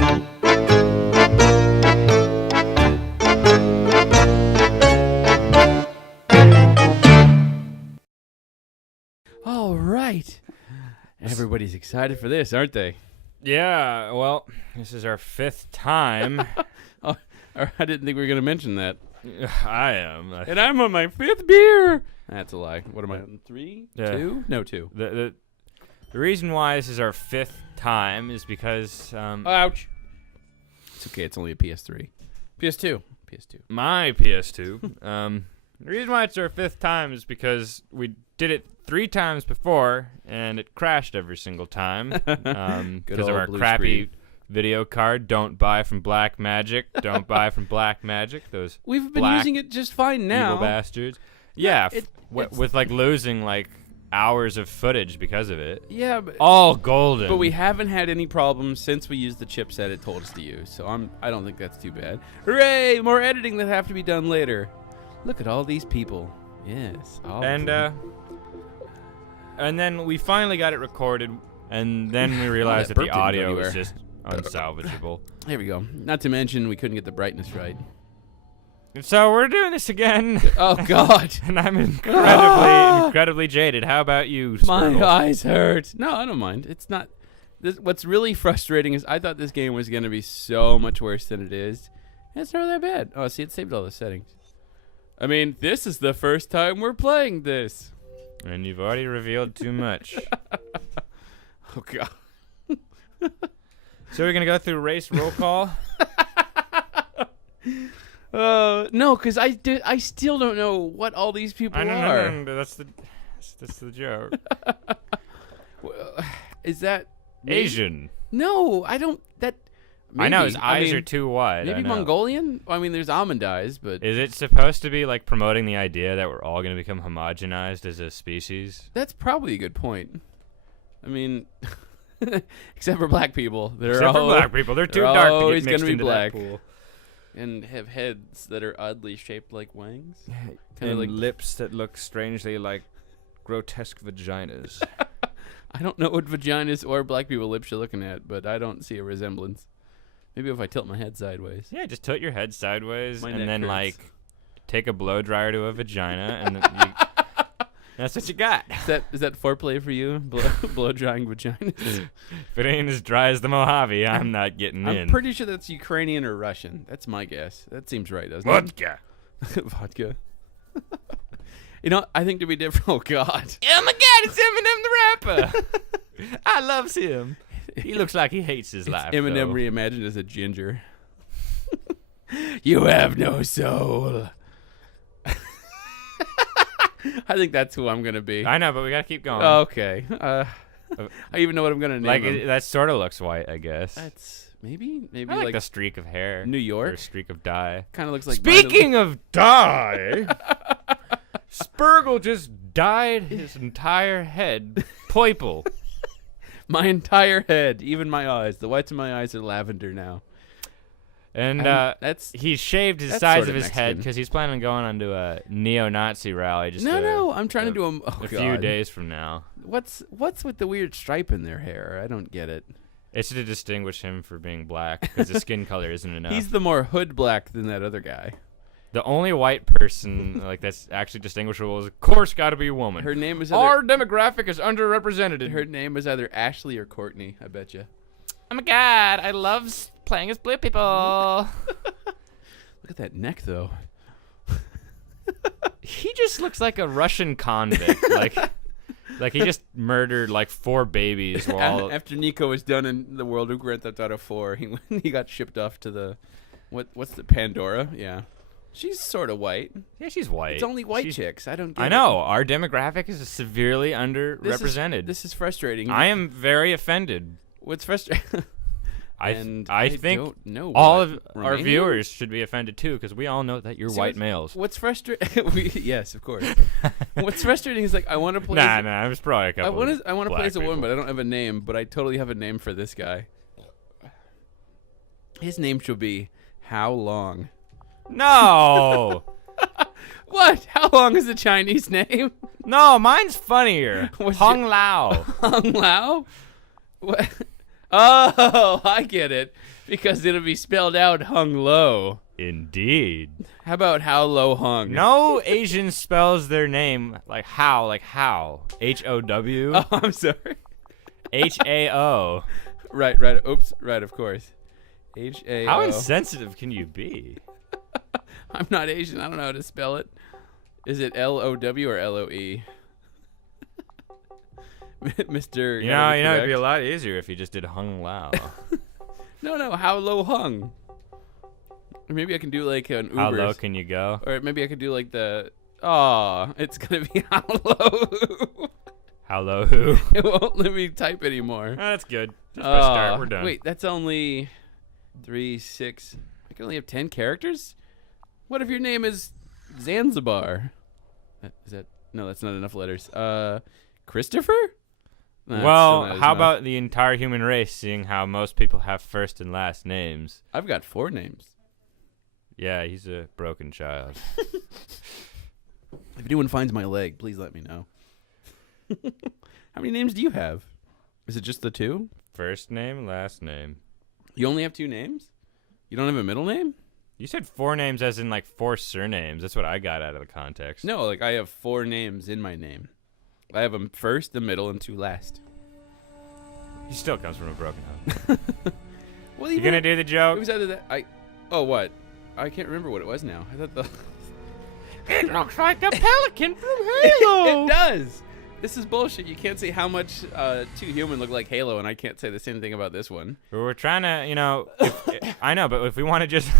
All right. Everybody's excited for this, aren't they? Yeah, well, this is our 5th time. Oh, I didn't think we were going to mention that. I am. And I'm on my 5th beer. That's a lie. What am I on? 3? Yeah. 2? No, 2. The reason why this is our 5th time is because Ouch. It's okay. It's only a PS3. PS2. my PS2. The reason why it's our 5th time is because we did it 3 times before, and it crashed every single time because of our crappy video card. Don't buy from Black Magic. Don't buy from Black Magic. Those We've been using it just fine now. evil bastards. Yeah, with like losing like hours of footage because of it. Yeah, but All golden. But we haven't had any problems since we used the chipset it told us to use, so I don't think that's too bad. Hooray! More editing that have to be done later. Look at all these people. Yes. And then we finally got it recorded, and then we realized that the audio was just unsalvageable. There we go. Not to mention we couldn't get the brightness right. So we're doing this again. Oh God! And I'm incredibly jaded. How about you, Spurgle? My eyes hurt. No, I don't mind. It's not. What's really frustrating is I thought this game was going to be so much worse than it is. And it's not that bad. Oh, see, it saved all the settings. I mean, this is the first time we're playing this. And you've already revealed too much. Oh God. So we're gonna go through race roll call. No, because I still don't know what all these people are. No, that's the joke. Is that Asian? No, I don't. That maybe, I know his eyes are too wide. Maybe Mongolian. I mean, there's almond eyes, but is it supposed to be like promoting the idea that we're all gonna become homogenized as a species? That's probably a good point. I mean, except for black people, they're Except for black people, they're too dark to get mixed into that pool. And have heads that are oddly shaped like wings. Kind of like lips that look strangely like grotesque vaginas. I don't know what vaginas or black people lips you're looking at, but I don't see a resemblance. Maybe if I tilt my head sideways. Yeah, just tilt your head sideways My and neck then hurts. like take a blow dryer to a vagina and then that's what you got. Is that foreplay for you? Blow drying vaginas? If it ain't as dry as the Mojave, I'm not getting in. I'm pretty sure that's Ukrainian or Russian. That's my guess. That seems right, doesn't Vodka. it? Vodka. You know, I think to be different. Oh God. Oh my God, it's Eminem the rapper. I loves him. He looks like he hates his life. Eminem reimagined as a ginger. You have no soul. I think that's who I'm gonna be. I know, but we gotta keep going. Okay. I even know what I'm gonna name Like him. that sort of looks white, I guess. That's maybe I like like a streak of hair. New York. Or a streak of dye. Kind of looks like. Speaking of dye, Spurgle just dyed his entire head purple. My entire head, even my eyes. The whites of my eyes are lavender now. And he shaved his that's sides sort of of his head Mexican. because he's planning on going onto a neo-Nazi rally just No, I'm trying to do a few days from now. What's with the weird stripe in their hair? I don't get it. It's to distinguish him for being black because his skin color isn't enough. He's the more hood black than that other guy. The only white person like that's actually distinguishable is, of course, got to be a woman. Her name is Our demographic is underrepresented. Her name is either Ashley or Courtney. I bet you. Oh my God, I love playing as blue people. Look at that neck, though. He just looks like a Russian convict. like he just murdered like 4 babies while After Nico was done in the world of Grand Theft Auto 4, he got shipped off to the what's the Pandora? Yeah, she's sort of white. Yeah, she's white. It's only white chicks. I don't get I know. Our demographic is severely underrepresented. This is frustrating. I am very offended. What's frustrating? I think don't know all what. of our Romanian? viewers should be offended too, because we all know that you're white males. What's frustrating? Yes, of course. What's frustrating is like I want to play. Nah, it was probably a couple. I want to play as a woman, people. but I don't have a name. But I totally have a name for this guy. His name should be How Long. No, What? How Long is a Chinese name? no, mine's funnier. What's Hong Lao. Hong Lao? What? Oh, I get it. Because it'll be spelled out hung low. Indeed. How about how low hung? No Asian spells their name like how. H-O-W. Oh, I'm sorry. H-A-O. Right. Oops. Right, of course. H-A-O. How insensitive can you be? I'm not Asian. I don't know how to spell it. Is it L-O-W or L-O-E? Mr. You know, it'd be a lot easier if you just did hung lao. No, how low hung? Or maybe I can do like an Uber. How low can you go? Or maybe I could do like the, it's going to be how low. How low who? It won't let me type anymore. Oh, that's good. Just press start. We're done. Wait, that's only 3, 6. I can only have 10 characters? What if your name is Zanzibar? No, that's not enough letters. Christopher? No, well, how about the entire human race, seeing how most people have first and last names? I've got 4 names. Yeah, he's a broken child. If anyone finds my leg, please let me know. How many names do you have? Is it just the 2? First name, last name. You only have 2 names? You don't have a middle name? You said 4 names as in like 4 surnames. That's what I got out of the context. No, like I have 4 names in my name. I have a first, a middle, and 2 last. He still comes from a broken home. Well, you gonna do the joke? It was either that what? I can't remember what it was now. I thought the It looks like a pelican from Halo. It does. This is bullshit. You can't say how much 2 human look like Halo, and I can't say the same thing about this one. We're trying to, I know, but if we want to just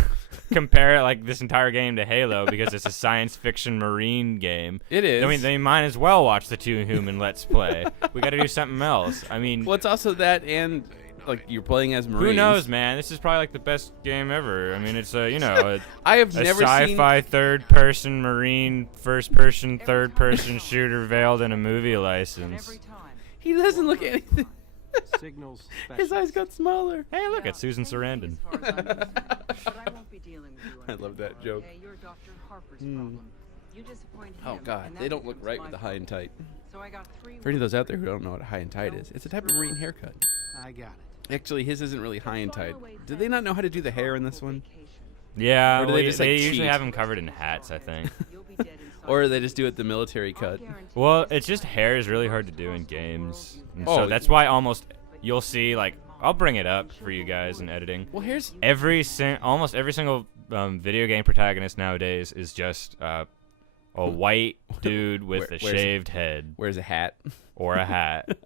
compare like this entire game to Halo because it's a science fiction marine game, it is. I mean, they might as well watch the 2 human Let's Play. We got to do something else. I mean, well, it's also that, and like you're playing as Marines. Who knows, man? This is probably like the best game ever. I mean, it's a I have a never sci-fi third-person marine, first-person, third-person shooter veiled in a movie license. He doesn't look anything. Signals. His eyes got smaller. Hey, look, it's Susan Sarandon. I love that joke. Oh God, they don't look right with the high and tight. For any of those out there who don't know what high and tight is, it's a type of marine haircut. I got it. Actually, his isn't really high and tight. Did they not know how to do the hair in this one? Yeah, or do they just, they like, usually cheat? have them covered in hats, I think. Or they just do it the military cut. Well, it's just hair is really hard to do in games. And Oh, so that's why almost you'll see, like, I'll bring it up for you guys in editing. Well, here's Almost every single video game protagonist nowadays is just a white dude with a shaved head. Wears a hat. Or a hat.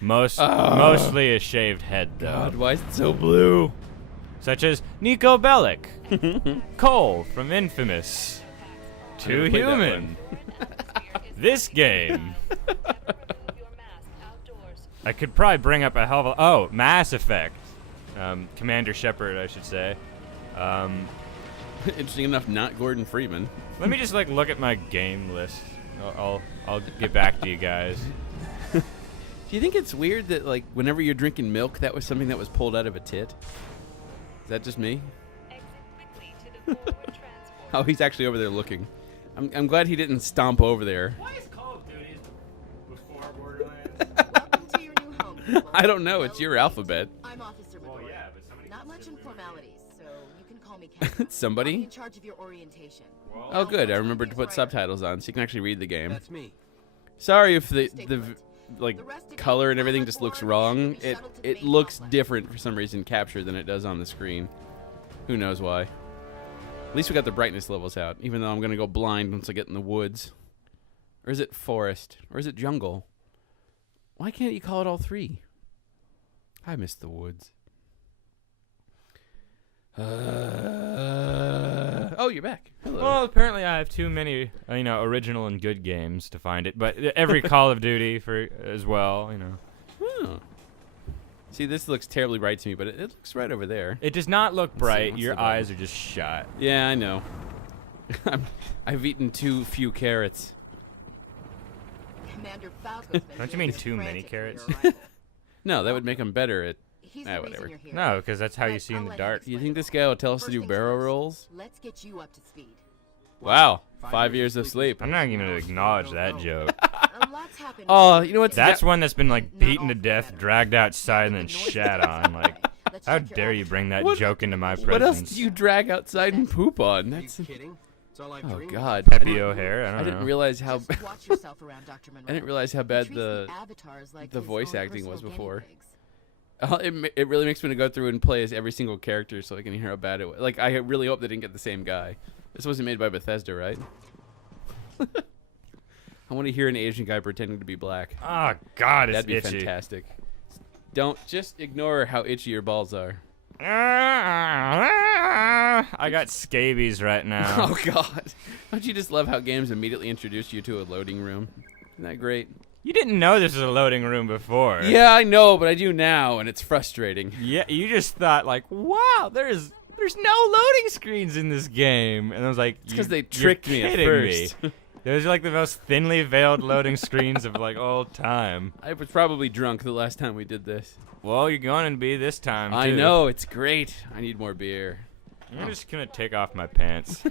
Mostly a shaved head, though. God, why is it so blue? Such as Nico Bellic, Cole from Infamous, Too never played that Human. This game. I could probably bring up a hell of Mass Effect. Commander Shepard, I should say. Interesting enough, not Gordon Freeman. Let me just look at my game list. I'll get back to you guys. Do you think it's weird that whenever you're drinking milk, that was something that was pulled out of a tit? Is that just me? Oh, he's actually over there looking. I'm glad he didn't stomp over there. Why is Call of Duty before Borderlands? Welcome to your new home. I don't know. It's your alphabet. I'm Officer Bodily. Well, yeah, but somebody. Not much in formalities, so you can call me Captain. I'll be Somebody? in charge of your orientation. Oh, good. I remembered to put subtitles on so you can actually read the game. That's me. Sorry if the color and everything just looks wrong. It looks different for some reason captured than it does on the screen. Who knows why? At least we got the brightness levels out, even though I'm going to go blind once I get in the woods. Or is it forest? Or is it jungle? Why can't you call it all 3? I miss the woods. Oh, you're back. Hello. Well, apparently I have too many, original and good games to find it. But every Call of Duty as well, Oh. See, this looks terribly bright to me, but it looks right over there. It does not look bright. what's Your the button? eyes are just shot. Yeah, I know. I've eaten too few carrots. Commander Falco's been Don't you here mean since too many frantic for carrots? your arrival. No, that would make them better at... He's Ah, the whatever. reason you're here. No, because that's how you But see in I'll the let him dark. Do you explain think this guy will tell us to First do things barrel first, rolls? Let's get you up to speed. Wow, 5 years of sleep. I'm not even going to acknowledge that joke. Lots happened. Oh, you know what's That's one that's been like beaten to death, dragged outside, and then shat on. Like, how dare you bring that joke into my presence? What else do you drag outside and poop on? Are you That's kidding? It's all I've oh dreamed. God. Peppy O'Hare? I I don't didn't know. realize how Just watch yourself around, Dr. Monroe. I didn't realize how bad He the treats avatars like the his voice own acting was personal before. guinea pigs. it really makes me want to go through and play as every single character so I can hear how bad it was. Like I really hope they didn't get the same guy. This wasn't made by Bethesda, right? I want to hear an Asian guy pretending to be black. Oh God, it's That'd be itchy. fantastic. Don't just ignore how itchy your balls are. I got scabies right now. Oh God! Don't you just love how games immediately introduce you to a loading room? Isn't that great? You didn't know this was a loading room before. Yeah, I know, but I do now, and it's frustrating. Yeah, you just thought like, wow, there's no loading screens in this game, and I was like, It's because they you're tricked me at kidding first. me. Those are like the most thinly veiled loading screens of like all time. I was probably drunk the last time we did this. Well, you're going to be this time. I too. know, it's great. I need more beer. I'm just gonna take off my pants.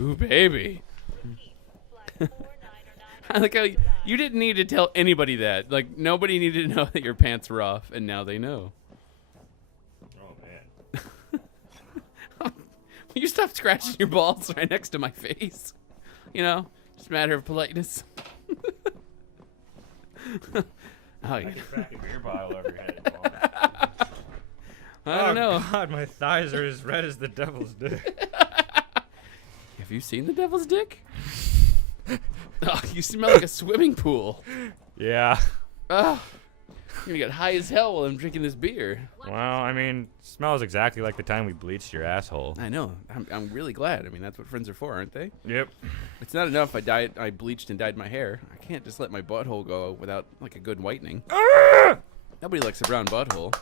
Ooh, baby. I like how you didn't need to tell anybody that. Like, nobody needed to know that your pants were off, and now they know. Oh man. Will you stop scratching your balls right next to my face? You know, just a matter of politeness. Oh, yeah. Crack a beer bottle over your head. I don't know. God, my thighs are as red as the devil's dick. Have you seen the devil's dick? Oh, you smell like a swimming pool. Yeah. Oh, you're gonna get high as hell while I'm drinking this beer. Well, I mean, smells exactly like the time we bleached your asshole. I know. I'm really glad. I mean, that's what friends are for, aren't they? Yep. It's not enough I bleached and dyed my hair. I can't just let my butthole go without, like, a good whitening. Nobody likes a brown butthole.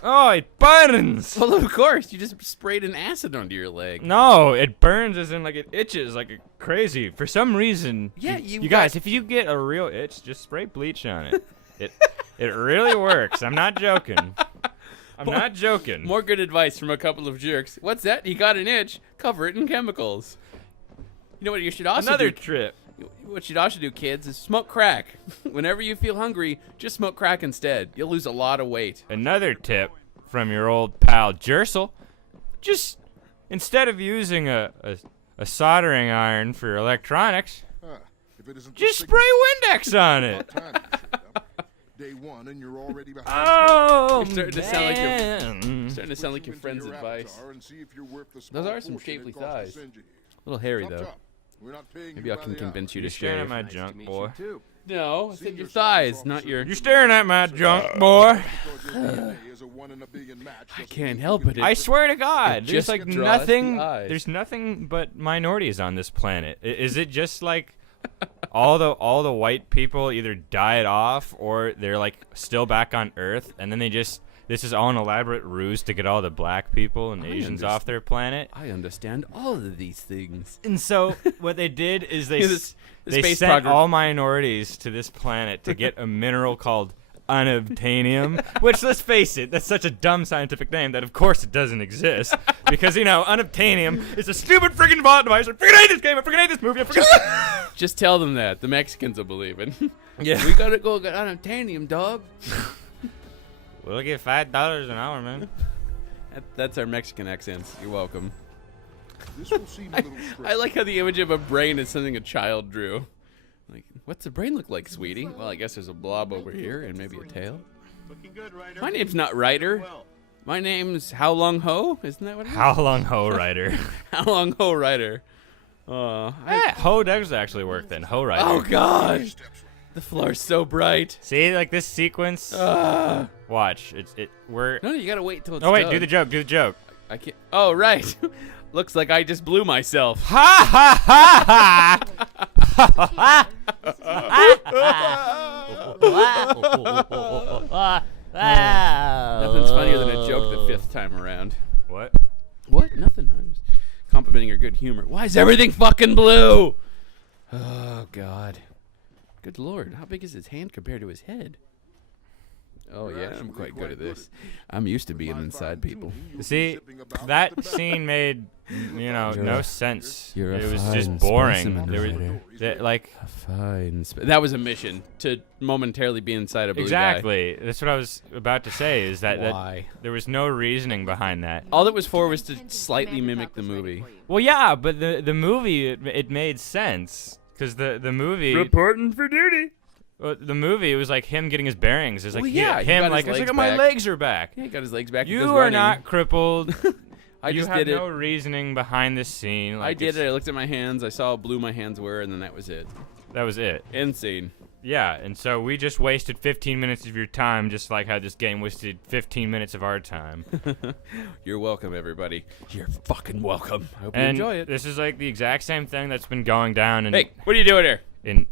Oh, it burns! Well, of course. You just sprayed an acid onto your leg. No, it burns as in like it itches like crazy. For some reason, Yeah, you guys, if you get a real itch, just spray bleach on it. It really works. I'm not joking. I'm not joking. More good advice from a couple of jerks. What's that? You got an itch? Cover it in chemicals. You know what you should also Another do? trip. What you'd also do, kids, is smoke crack. Whenever you feel hungry, just smoke crack instead. You'll lose a lot of weight. Another tip from your old pal Jersel. Just instead of using a soldering iron for your electronics, just spray Windex on it. Day one, and you're already behind. Oh, You're starting to sound like your friend's Your advice. avatar and see if you're worth the Those small are some portion shapely it costs to thighs. send you here. A little hairy, Chop, though. chop. We're not paying Maybe you I by can the hour. convince you to You're staring at shave. my Nice to junk, meet boy. you, too. No, I Senior said your Science thighs, not Officer. your... You're staring at my junk, boy. Because your DNA is a 1 in a billion match I doesn't can't mean help you it. can I swear to God, It there's just like draws nothing. the eyes. There's nothing but minorities on this planet. Is it just like all the white people either died off or they're like still back on Earth, and then this is all an elaborate ruse to get all the black people and Asians off their planet? I understand all of these things. And so what they did is they The space sent progress- all minorities to this planet to get a mineral called unobtainium, which, let's face it, that's such a dumb scientific name that of course it doesn't exist, because unobtainium is a stupid freaking plot device. I freaking hate this game, I freaking hate this movie, I freaking Just tell them that. The Mexicans will believe it. Yeah. We gotta go get unobtainium, dog. We'll get $5 an hour, man. That's our Mexican accents. You're welcome. This will seem a little I like how the image of a brain is something a child drew. Like, what's the brain look like, sweetie? Well, I guess there's a blob over here and maybe a tail. Looking good, Ryder. My name's not Ryder. Well, My name's How Long Ho. Isn't that what it is? How long ho rider? How Long Ho Ryder. Ho does actually work then. Ho rider. Oh, God. The floor's so bright. See, like this sequence. Watch. We're. No, you gotta wait till it's Oh wait, done. do the joke. Do the joke. I can't. Oh, right. Looks like I just blew myself. Ha ha ha ha! Nothing's funnier than a joke the fifth time around. What? What? Nothing. I was complimenting your good humor. Why is everything fucking blue? Oh, God. Good Lord. How big is his hand compared to his head? Oh You're yeah, I'm actually quite good quite at good this. I'm used to being My inside fine people. tuning, you'll be See, zipping about that with the scene made, You're no a- sense. you're a It was fine just boring. specimen, There was, Ryder. like, Fine. That was a mission to momentarily be inside a blue guy. exactly. That's what I was about to say. Is that Why? there was no reasoning behind that. All it was for was to Attention, slightly Commander mimic the Falco's ready movie. for you. Well, yeah, but the movie it made sense because the movie Reporting for duty. the movie it was like him getting his bearings. It's like Well, yeah, he him got his like it's legs like my back. legs are back. Yeah, he got his legs back. He You goes are running. not crippled. I you just have did no it. reasoning behind this scene. Like I did it's- it. I looked at my hands. I saw how blue my hands were, and then that was it. That was it. Insane. Yeah, and so we just wasted 15 minutes of your time, just like how this game wasted 15 minutes of our time. You're welcome, everybody. You're fucking welcome. I hope you And enjoy it. this is like the exact same thing that's been going down in Hey, what are you doing here? in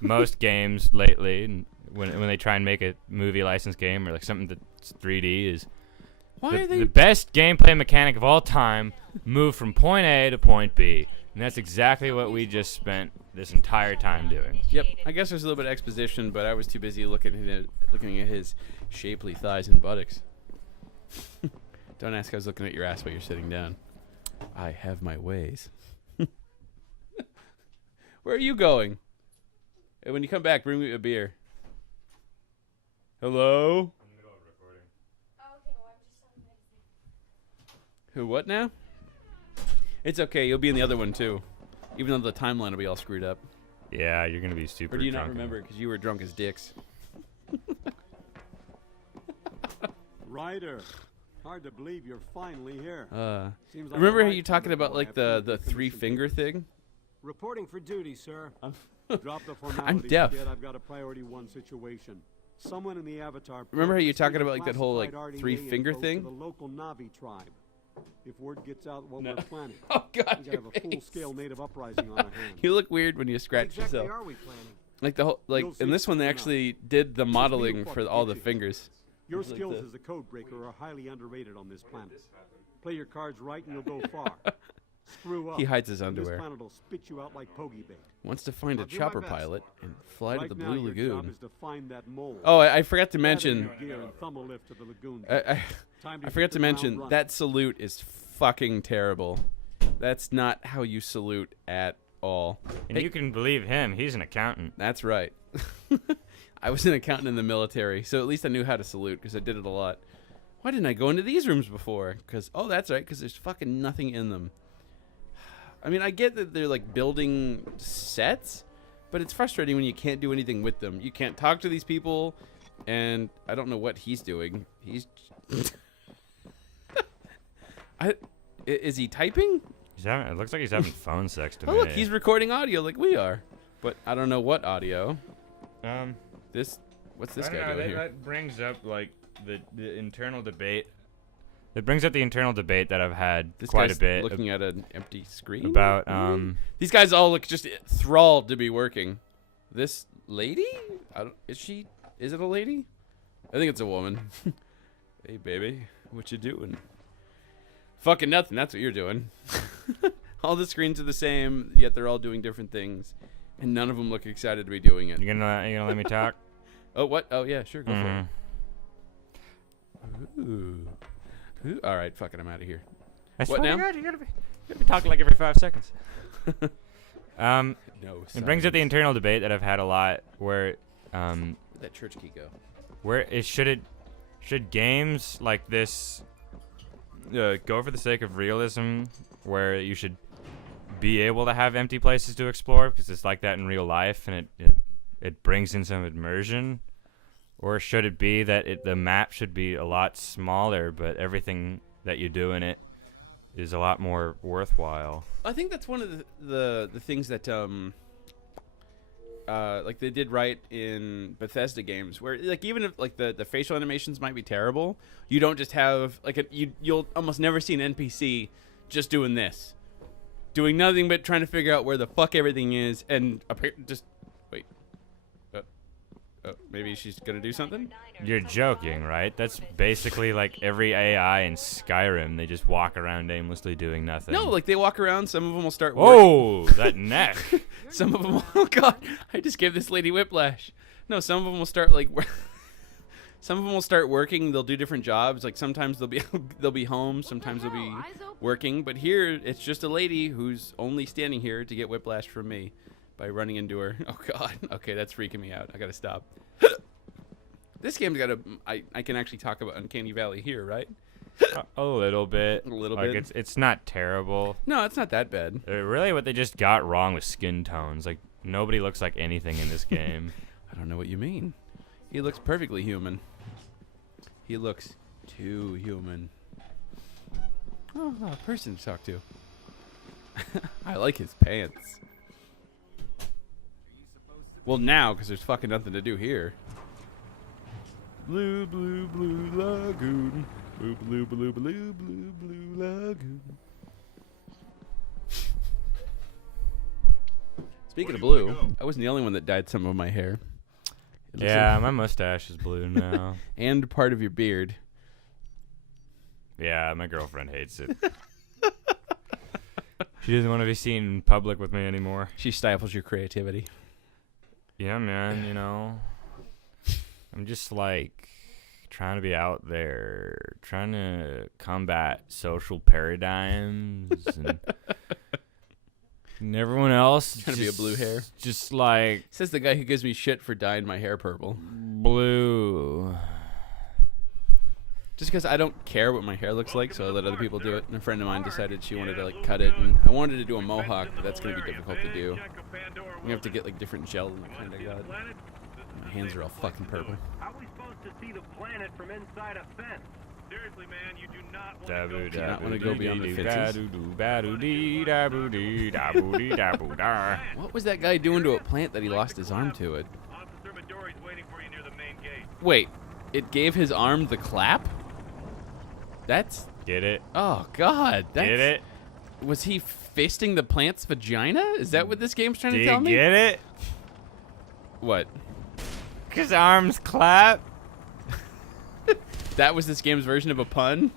most games lately. And when they try and make a movie license game or like something that's 3D is Why the, are they? the best gameplay mechanic of all time. Move from point A to point B, and that's exactly what we just spent this entire time doing. Yep. I guess there's a little bit of exposition, but I was too busy looking at his shapely thighs and buttocks. Don't ask. I was looking at your ass while you're sitting down. I have my ways. Where are you going? Hey, when you come back, bring me a beer. Hello? Who, what now? It's okay. You'll be in the other one, too. Even though the timeline will be all screwed up. Yeah, you're gonna be super. Or do you not drunk. remember because you were drunk as dicks? Ryder, hard to believe you're finally here. Seems like Remember a how you lifetime talking about ago like I the approved your three commission finger paper. thing? Reporting for duty, sir. Drop the I'm formalities deaf. yet. I've got a priority one situation. Someone in the Avatar. Remember how you program talking about, like, that whole, like, classified RDA three-finger info thing? To the local Navi tribe. If word gets out what No. we're planning, Oh God, we your gotta have a face. full-scale native uprising on our hands. You look weird when you What scratch exactly yourself. are we planning? Like the whole, like You'll see in this one, they soon enough. actually did the modeling fucking for all the itchy. fingers. Your It's like skills the- as a code breaker are highly underrated on this planet. Play your cards right and you'll go far. Screw up. He hides his and underwear. This planet will spit you out like pogey bait. Wants to find a I'll do my chopper best. pilot and fly to Right the now, Blue your job Lagoon. is to find that mole. Oh, I forgot to Gather mention. your gear and thumb a lift to the lagoon. I Time to I hit forgot the to mention ground that salute is fucking terrible. That's not how you salute at all. And Hey, you can believe him. He's an accountant. that's right. I was an accountant in the military, so at least I knew how to salute because I did it a lot. Why didn't I go into these rooms before? Because, oh, that's right, because there's fucking nothing in them. I mean, I get that they're like building sets, but it's frustrating when you can't do anything with them. You can't talk to these people, and I don't know what he's doing. He's. Is he typing? It looks like he's having phone sex to Oh, me. look, he's recording audio like we are, but I don't know what audio. What's this I don't guy know, doing that, here? that brings up like the internal debate. It brings up the internal debate that I've had This quite guy's a bit looking at an empty screen. about These guys all look just enthralled to be working. This lady? Is it a lady? I think it's a woman. Hey, baby, what you doing? Fucking nothing. That's what you're doing. All the screens are the same, yet they're all doing different things, and none of them look excited to be doing it. you gonna let me talk? Oh, what? Oh, yeah, sure, go Mhm. for it. Ooh. All right, fuck it, I'm out of here. I What swear to now? God, you gotta be talking like every 5 seconds. No. It brings up the internal debate that I've had a lot, where Where'd that church key go? should games like this go for the sake of realism, where you should be able to have empty places to explore because it's like that in real life and it brings in some immersion, or should it be that the map should be a lot smaller but everything that you do in it is a lot more worthwhile? I think that's one of the things that like they did right in Bethesda games, where like even if like the facial animations might be terrible, you don't just have like you'll almost never see an NPC just doing this, doing nothing but trying to figure out where the fuck everything is, and just wait. Maybe she's gonna do something. You're joking, right? That's basically like every AI in Skyrim. They just walk around aimlessly doing nothing. No, like they walk around. Some of them will start. Whoa, that neck. Some of them. Oh God! I just gave this lady whiplash. No, some of them will start like. Some of them will start working. They'll do different jobs. Like sometimes they'll be home. Sometimes they'll be working. But here, it's just a lady who's only standing here to get whiplashed from me by running into her. Oh God. Okay, that's freaking me out. I gotta stop. This game's got a. I can actually talk about Uncanny Valley here, right? A little bit. A little like bit. It's not terrible. No, it's not that bad. Really, what they just got wrong with skin tones. Like nobody looks like anything in this game. I don't know what you mean. He looks perfectly human. He looks too human. Oh, a person to talk to. I like his pants. Well, now, because there's fucking nothing to do here. Blue, blue, blue lagoon. Blue, blue, blue, blue, blue, blue lagoon. Speaking of blue, I wasn't the only one that dyed some of my hair. Yeah, my mustache is blue now. And part of your beard. Yeah, my girlfriend hates it. She doesn't want to be seen in public with me anymore. She stifles your creativity. Yeah, man, I'm just like trying to be out there, trying to combat social paradigms and everyone else Trying to be a blue hair. Just like Says the guy who gives me shit for dyeing my hair purple. blue. Just because I don't care what my hair looks like, so I let other people do it. And a friend of mine decided she wanted to like cut it, and I wanted to do a mohawk, but that's gonna be difficult to do. You have to get like different gel and kind of got. My hands are all fucking purple. How are we supposed to see the planet from inside a fence? Seriously, man, you do not want to Do not want to go beyond the fences. What was that guy doing to a plant that he lost his arm to it? Officer Midori's waiting for you near the main gate. Wait, it gave his arm the clap? That's. Get it? Oh God. That's, Get it? Was he fisting the plant's vagina? Is that what this game's trying Do to you tell me? get it? What? Cause arms clap. That was this game's version of a pun?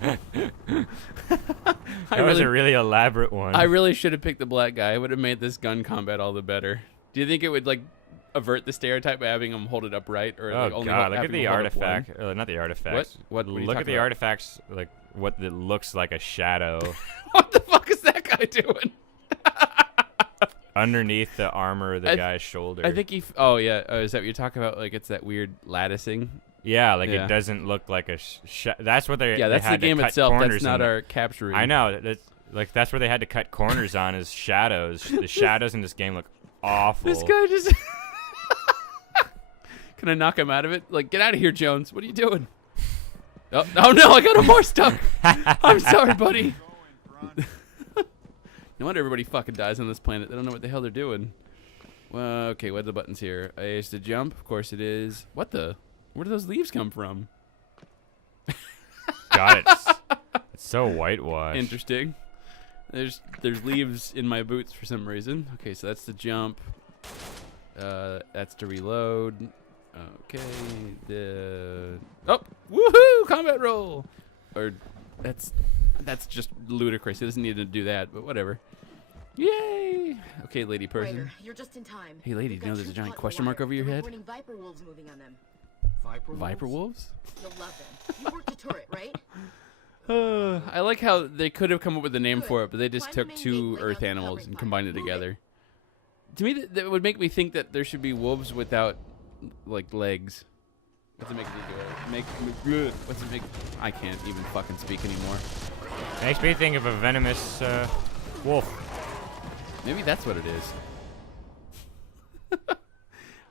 That was a really elaborate one. I really should have picked the black guy. It would have made this gun combat all the better. Do you think it would like avert the stereotype by having him hold it upright, or Oh like, only God! Look at having the him hold up one? artifact. Not the artifacts. What are you Look at talking the about? artifacts. Like what it looks like a shadow What the fuck is that guy doing? underneath the armor of the guy's shoulder. I think he. Oh yeah. Is that what you're talking about? Like it's that weird latticing. Yeah, like Yeah. it doesn't look like a. That's what they. Yeah, they that's the had to game cut itself. That's corners not in our capturing. I know. That's where they had to cut corners on is shadows. The shadows in this game look awful. This guy just. Can I knock him out of it? Like, get out of here, Jones. What are you doing? Oh no, I got him more stuck. I'm sorry, buddy. No wonder everybody fucking dies on this planet. They don't know what the hell they're doing. Well, okay, what are the buttons here? A is to jump. Of course it is. What the? Where do those leaves come from? God, it's so whitewashed. Interesting. There's leaves in my boots for some reason. Okay, so that's the jump. That's to reload. Okay. Oh, woohoo! Combat roll. Or that's just ludicrous. It doesn't need to do that, but whatever. Yay! Okay, lady person. Ryder, you're just in time. Hey, lady, We've do you know got there's a two giant caught in question the mark wire. over your They're head? reporting viper wolves moving on them. Viper wolves? You'll love them. You worked a turret, right? I like how they could have come up with a name for it, but they just Find took the main two gateway earth out the animals covering and fire. combined it Move together. To me, that would make me think that there should be wolves without, like, legs. What's it make me do? What's it make? I can't even fucking speak anymore. Makes me think of a venomous wolf. Maybe that's what it is.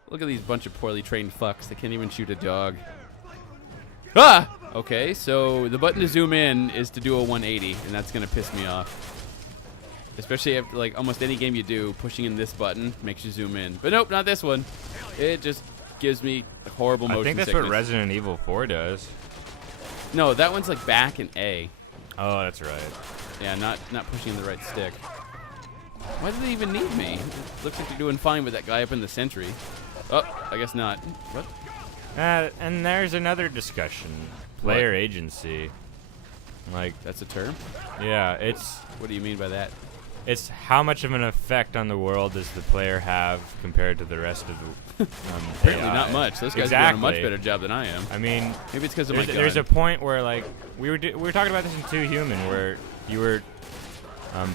Look at these bunch of poorly trained fucks. They can't even shoot a dog. Ah! Okay, so the button to zoom in is to do a 180, and that's gonna piss me off. Especially if, like, almost any game you do, pushing in this button makes you zoom in. But nope, not this one. It just gives me horrible motion I think that's sickness. what Resident Evil 4 does. No, that one's like back and A. Oh, that's right. Yeah, not pushing the right stick. Why do they even need me? It looks like you're doing fine with that guy up in the sentry. Oh, I guess not. What? And there's another discussion. Player agency. Like, That's a term? yeah, it's What do you mean by that? It's how much of an effect on the world does the player have compared to the rest of the Apparently AI. not much. Those guys exactly. are doing a much better job than I am. I mean, maybe it's because of my gun. There's a point where like we were talking about this in Too Human, where you were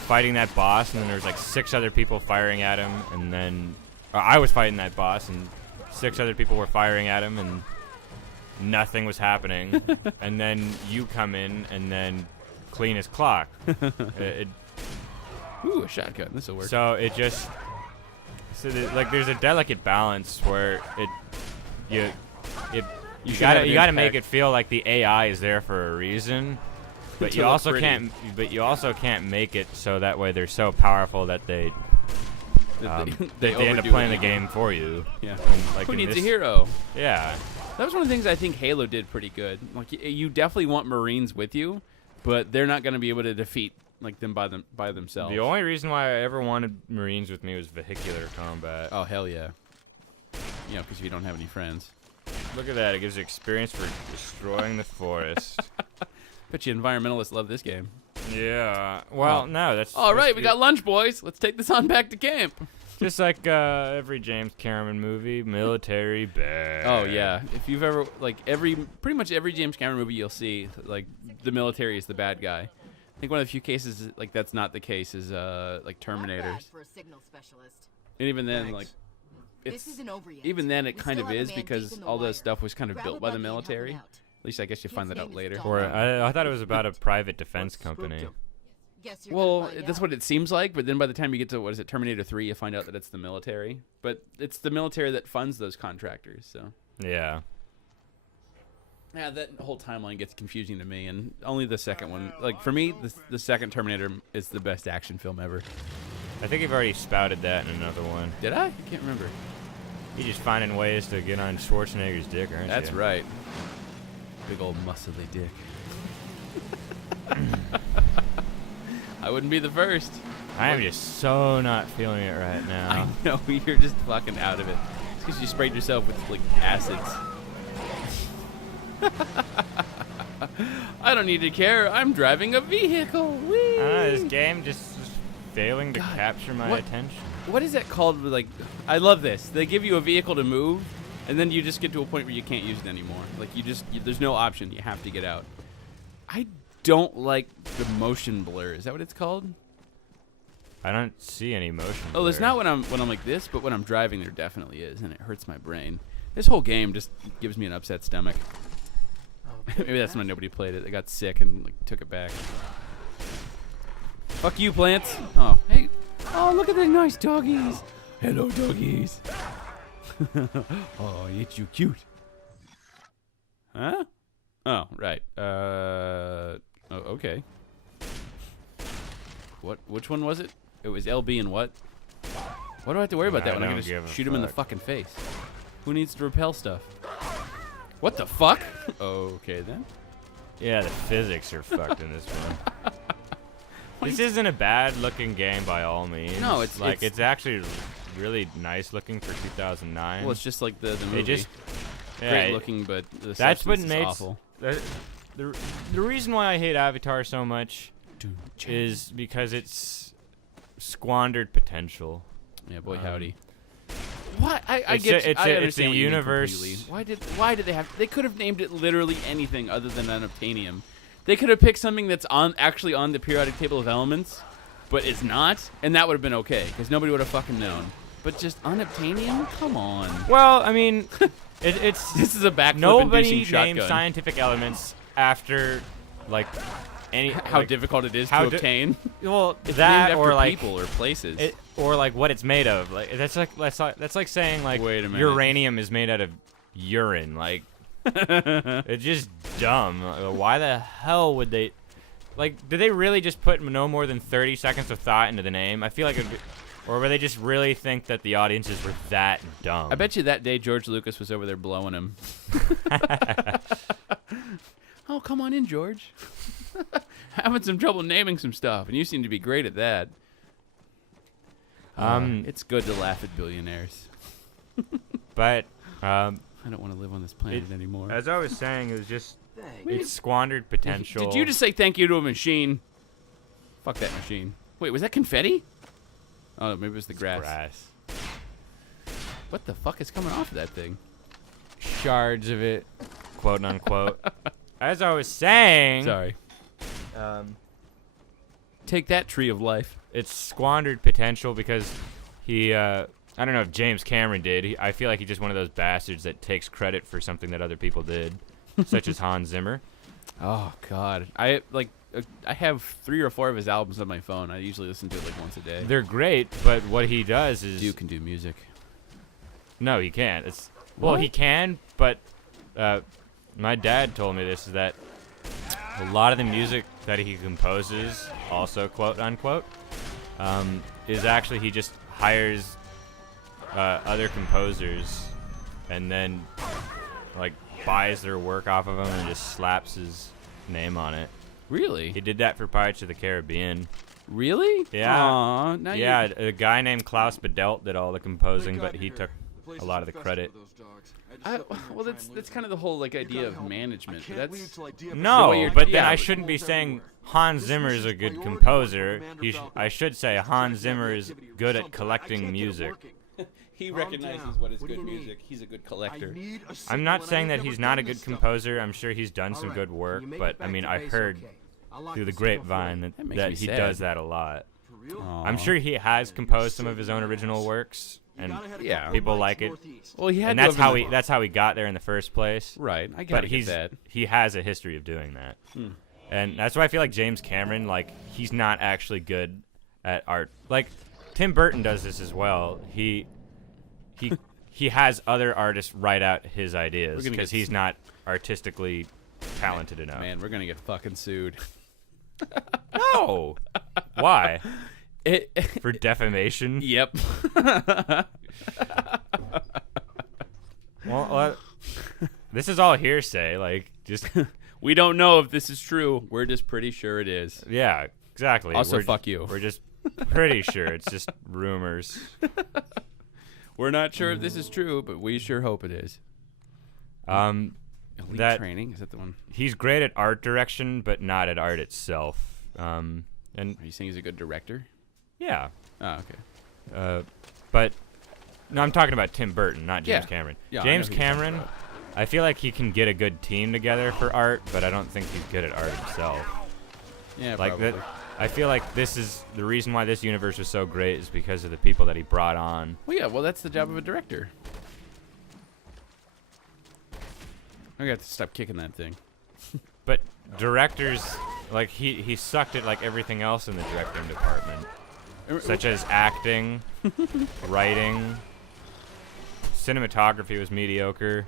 fighting that boss, and then there was like 6 other people firing at him, and then I was fighting that boss, and 6 other people were firing at him, and nothing was happening. And then you come in and then clean his clock. Ooh, a shotgun. This will work. So it just like there's a delicate balance where you gotta make it feel like the AI is there for a reason, but you also can't make it so that way they're so powerful that they end up playing the game for you. Yeah. And, like, who needs a this- hero? Yeah. That was one of the things I think Halo did pretty good. Like you definitely want Marines with you, but they're not going to be able to defeat like them by themselves. The only reason why I ever wanted Marines with me was vehicular combat. Oh hell yeah. You know, because you don't have any friends. Look at that! It gives you experience for destroying the forest. Bet you environmentalists love this game. Yeah. Well, no, that's All right, we got lunch, boys. Let's take this on back to camp. just like every James Cameron movie, military bad. Oh yeah, if you've ever like pretty much every James Cameron movie you'll see like the military is the bad guy. I think one of the few cases like that's not the case is like Terminators. For a signal specialist. And even then Thanks. like This isn't over yet. even then it We kind still of have a is man because deep in the all wire. the stuff was kind of Grab built a by the buggy and help him military. out. At least I guess you find that Kid's out name later. is Or Dom. I thought it was about a private defense What's company. spooked him? Guess you're gonna Well, find that's out. what it seems like, but then by the time you get to what is it, Terminator 3, you find out that it's the military. But it's the military that funds those contractors, so Yeah. yeah, that whole timeline gets confusing to me, and only the second one. Like for me, the second Terminator is the best action film ever. I think you've already spouted that in another one. Did I? I can't remember. You're just finding ways to get on Schwarzenegger's dick, aren't you? That's right. Big old muscly dick. I wouldn't be the first. I am just so not feeling it right now. I know, you're just fucking out of it. It's because you sprayed yourself with like acids. I don't need to care. I'm driving a vehicle. Whee! I don't know, this game just is failing to God, capture my what- attention. What is that called? Like, I love this. They give you a vehicle to move, and then you just get to a point where you can't use it anymore. Like there's no option. You have to get out. I don't like the motion blur. Is that what it's called? I don't see any motion. Oh, there's blur. not when I'm like this, but when I'm driving, there definitely is, and it hurts my brain. This whole game just gives me an upset stomach. Maybe that's why nobody played it. They got sick and like took it back. Fuck you, plants. Oh, hey. Oh, look at the nice doggies. Hello, doggies. Oh, ain't you cute? Huh? Oh, right. Oh, okay. What? Which one was it? It was LB and what? Why do I have to worry about that I when I don't can give just a shoot him in the fuck. fucking face? Who needs to repel stuff? What the fuck? Okay then. Yeah, the physics are fucked in this one. This isn't a bad looking game by all means. No, it's- it's actually really nice looking for 2009. Well, it's just like the movie. it just yeah, great it- looking, but the that's what substance is makes awful. the reason why I hate Avatar so much is because it's squandered potential. Yeah, boy, um, howdy. What? I it's get. a- it's I a- it's understand a what you mean universe- completely. Why did they have? They could have named it literally anything other than unobtainium. They could have picked something that's actually on the periodic table of elements, but it's not, and that would have been okay because nobody would have fucking known. But just unobtainium? Come on. Well, I mean, it's This is a backflip nobody inducing names shotgun. scientific elements after like any How like, difficult it is how to di- obtain. well It's that named or after like people or places. or like what it's made of. Like that's like saying like Wait a minute. uranium is made out of urine. Like it's just dumb. Why the hell would they? Like, did they really just put no more than 30 seconds of thought into the name? I feel like, or would they just really think that the audiences were that dumb? I bet you that day George Lucas was over there blowing him. Oh, come on in, George. Having some trouble naming some stuff, and you seem to be great at that. It's good to laugh at billionaires. But I don't want to live on this planet anymore. as I was saying, it was just Thanks. it's squandered potential. Did you just say thank you to a machine? Fuck that machine. Wait, was that confetti? Oh, maybe it was the It's grass. What the fuck is coming off of that thing? Shards of it, quote unquote. As I was saying, Sorry. Take that, tree of life. it's squandered potential because he, I don't know if James Cameron did. I feel like he's just one of those bastards that takes credit for something that other people did, such as Hans Zimmer. Oh God, I have 3 or 4 of his albums on my phone. I usually listen to it like once a day. They're great, but what he does is Dude can do music. no, he can't. Well, he can, but my dad told me this is that a lot of the music that he composes, also quote unquote, is actually he just hires other composers and then like buys their work off of them and just slaps his name on it. Really? He did that for Pirates of the Caribbean. Really? Yeah. Aw, now Yeah, a guy named Klaus Badelt did all the composing, but he took a lot of the credit. Well, that's kind of the whole like idea of management. That's No, but then yeah. I shouldn't be saying Hans Zimmer is a good composer. I should say Hans Zimmer is good at collecting music. he recognizes what is good music. He's a good collector. I'm not saying that he's not a good composer. I'm sure he's done some good work, but I mean, I heard through the grapevine That makes that me he sad. does that a lot. Aw. I'm sure he has composed some of his own original works, and Yeah. people like it. Well, he had And to that's have how been- that's how he got there in the first place. Right. I But gotta get that. he has a history of doing that, and that's why I feel like James Cameron, like, he's not actually good at art. Like Tim Burton does this as well. He has other artists write out his ideas We're gonna because get he's not artistically talented enough. Man, we're gonna get fucking sued. No, why? It, For defamation? yep. Well, this is all hearsay. Like, just We don't know if this is true. We're just pretty sure it is. yeah, exactly. Also, We're- fuck you. We're just pretty sure it's just rumors. We're not sure if this is true, but we sure hope it is. Elite That- training, is that the one? He's great at art direction, but not at art itself. And Are you saying he's a good director? yeah, Oh, okay. but no, I'm talking about Tim Burton, not James Yeah. Cameron. Yeah, I James know who you're talking Cameron, about. I feel like he can get a good team together for art, but I don't think he's good at art himself. Yeah, Like probably. that, I feel like this is the reason why this universe was so great is because of the people that he brought on. Well, yeah, well, that's the job of a director. I got to stop kicking that thing. But directors, like he sucked at like everything else in the directing department, such as acting, writing, cinematography was mediocre.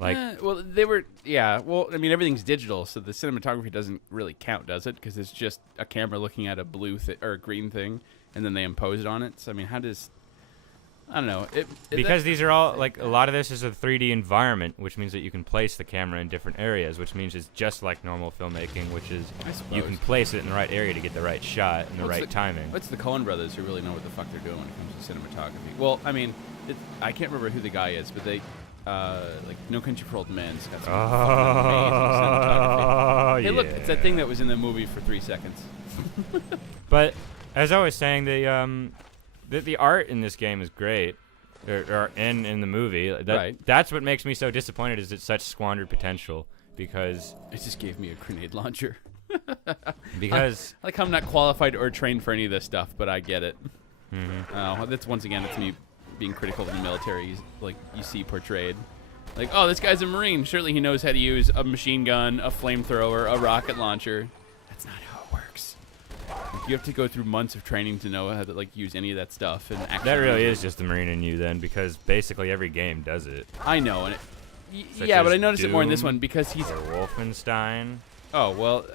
Like, well, they were, yeah. Well, I mean, everything's digital, so the cinematography doesn't really count, does it? Because it's just a camera looking at a blue or a green thing, and then they impose it on it. So, I mean, how does? I don't know. because these are all like a lot of this is a 3D environment, which means that you can place the camera in different areas, which means it's just like normal filmmaking, which is you can place it in the right area to get the right shot and the right timing. It's the Coen brothers who really know what the fuck they're doing when it comes to cinematography. Well, I mean, I can't remember who the guy is, but they, like No Country for Old Men's got some fucking amazing cinematography. Hey, look, it's that thing that was in the movie for 3 seconds. But as I was saying, the art in this game is great, or in the movie. Right. That's what makes me so disappointed. Is it's such squandered potential because It just gave me a grenade launcher. Like I'm not qualified or trained for any of this stuff, but I get it. That's once again, it's me being critical of the military, like you see portrayed. Like, oh, this guy's a Marine. Surely he knows how to use a machine gun, a flamethrower, a rocket launcher. That's not how it works. Like, you have to go through months of training to know how to like use any of that stuff. And actually that really use is just the Marine in you then, because basically every game does it. I know, and Such yeah, but as I noticed it more in this Doom one because he's. Or Wolfenstein, Oh well,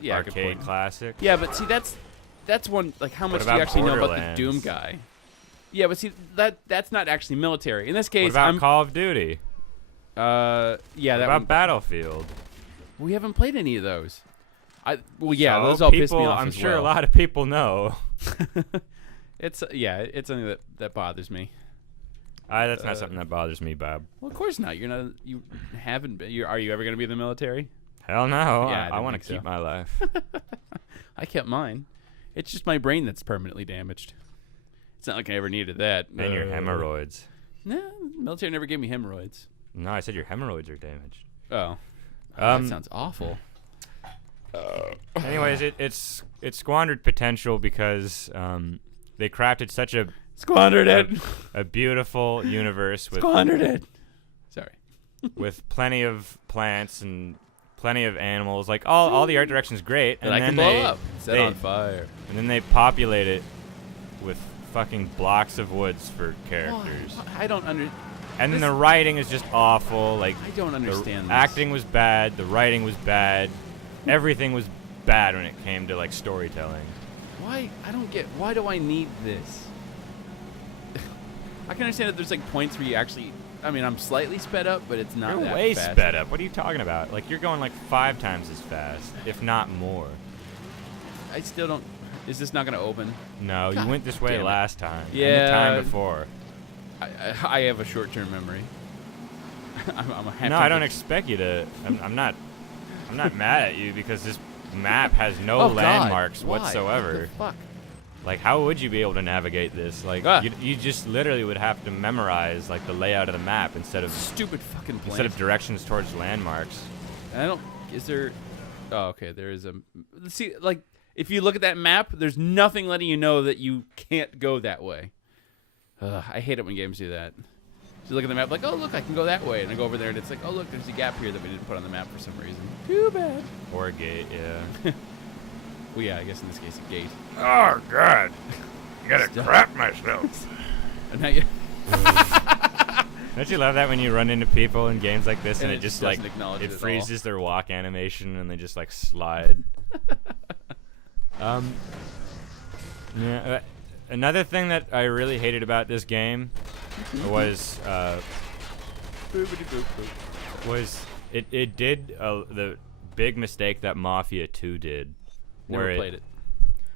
yeah, good arcade point. classic. Yeah, but see, that's one. Like, how much do you about actually know about the Borderlands? Doom guy? Yeah, but see, that's not actually military. In this What case, about Call of Duty? yeah, What that about one. Battlefield? We haven't played any of those. Well, yeah, So those all piss me people- off. I'm as sure well. a lot of people know. It's something that bothers me. That's not something that bothers me, Bob. Well, of course not. You haven't been. Are you ever going to be in the military? Hell no. Yeah, I I didn't want to think so. keep my life. I kept mine. It's just my brain that's permanently damaged. It's not like I ever needed that. And your hemorrhoids. No, military never gave me hemorrhoids. No, I said your hemorrhoids are damaged. Oh. That sounds awful. Anyways, it's squandered potential because they crafted such a Squandered it. a beautiful universe with Squandered it. Sorry. with plenty of plants and plenty of animals. Like all the art direction's great, And and I then can blow up. Set on fire. and then they populate it with fucking blocks of woods for characters. I don't under. And then the writing is just awful. Like I don't understand the this. acting was bad, the writing was bad, everything was bad when it came to like storytelling. Why? I don't get. Why do I need this? I can understand that there's like points where you actually. I mean, I'm slightly sped up, but it's not You're that way fast. sped up. What are you talking about? Like you're going like 5 times as fast, if not more. I still don't. Is this not going to open? No, you God went this way damn it. last time. Yeah. And the time before. I have a short-term memory. I'm a half No, I don't expect you to. I'm not mad at you because this map has no Oh, God. landmarks Why? whatsoever. What the fuck? Like, how would you be able to navigate this? Like, you just literally would have to memorize like the layout of the map instead of Stupid fucking plan. instead of directions towards landmarks. I don't. Is there? Oh, okay. There is a. See, like, if you look at that map, there's nothing letting you know that you can't go that way. I hate it when games do that. So you look at the map, like, oh look, I can go that way, and I go over there, and it's like, oh look, there's a gap here that we didn't put on the map for some reason. Too bad. Or a gate, yeah. Well, yeah, I guess in this case, a gate. Oh God, I gotta crap myself. And now you. Don't you love that when you run into people in games like this and, And it just doesn't like acknowledge it at all. freezes their walk animation and they just like slide. Yeah. Another thing that I really hated about this game was it did the big mistake that Mafia 2 did. Never where played it.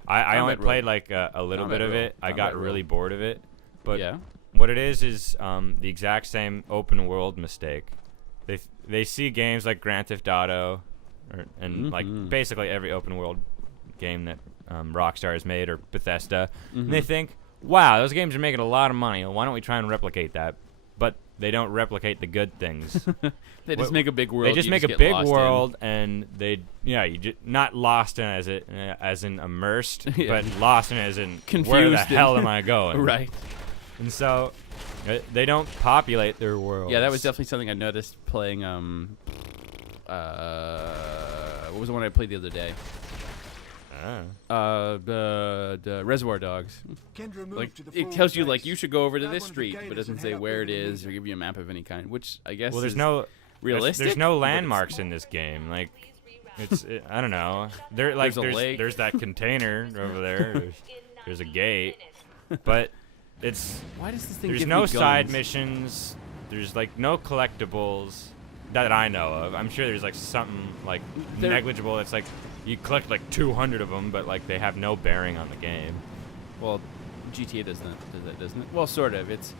I only Combat played roll. like a little Combat bit of roll. it. I Combat got really roll. bored of it. But Yeah. what it is the exact same open world mistake. They see games like Grand Theft Auto, and like basically every open world game that Rockstar has made or Bethesda, and they think, wow, those games are making a lot of money. Why don't we try and replicate that? But they don't replicate the good things. They just make a big world. They just you make a get big lost world, and not lost in as in immersed, Yeah. but lost in as in where Confused the and- hell am I going? Right. And so they don't populate their world. Yeah, that was definitely something I noticed playing. What was the one I played the other day? The Reservoir Dogs. Like it tells you like you should go over to this street, but it doesn't say where it is or give you a map of any kind. Which I guess Well, is There's realistic. no but it's landmarks in this game. Like, I don't know. There's a lake. There's that container over there. There's a gate, but Why does this thing there's give no me side guns? missions. There's like no collectibles that I know of. I'm sure there's like something like negligible. That's like you collect like 200 of them, but like they have no bearing on the game. Well, GTA does that, doesn't it? Well, sort of. It's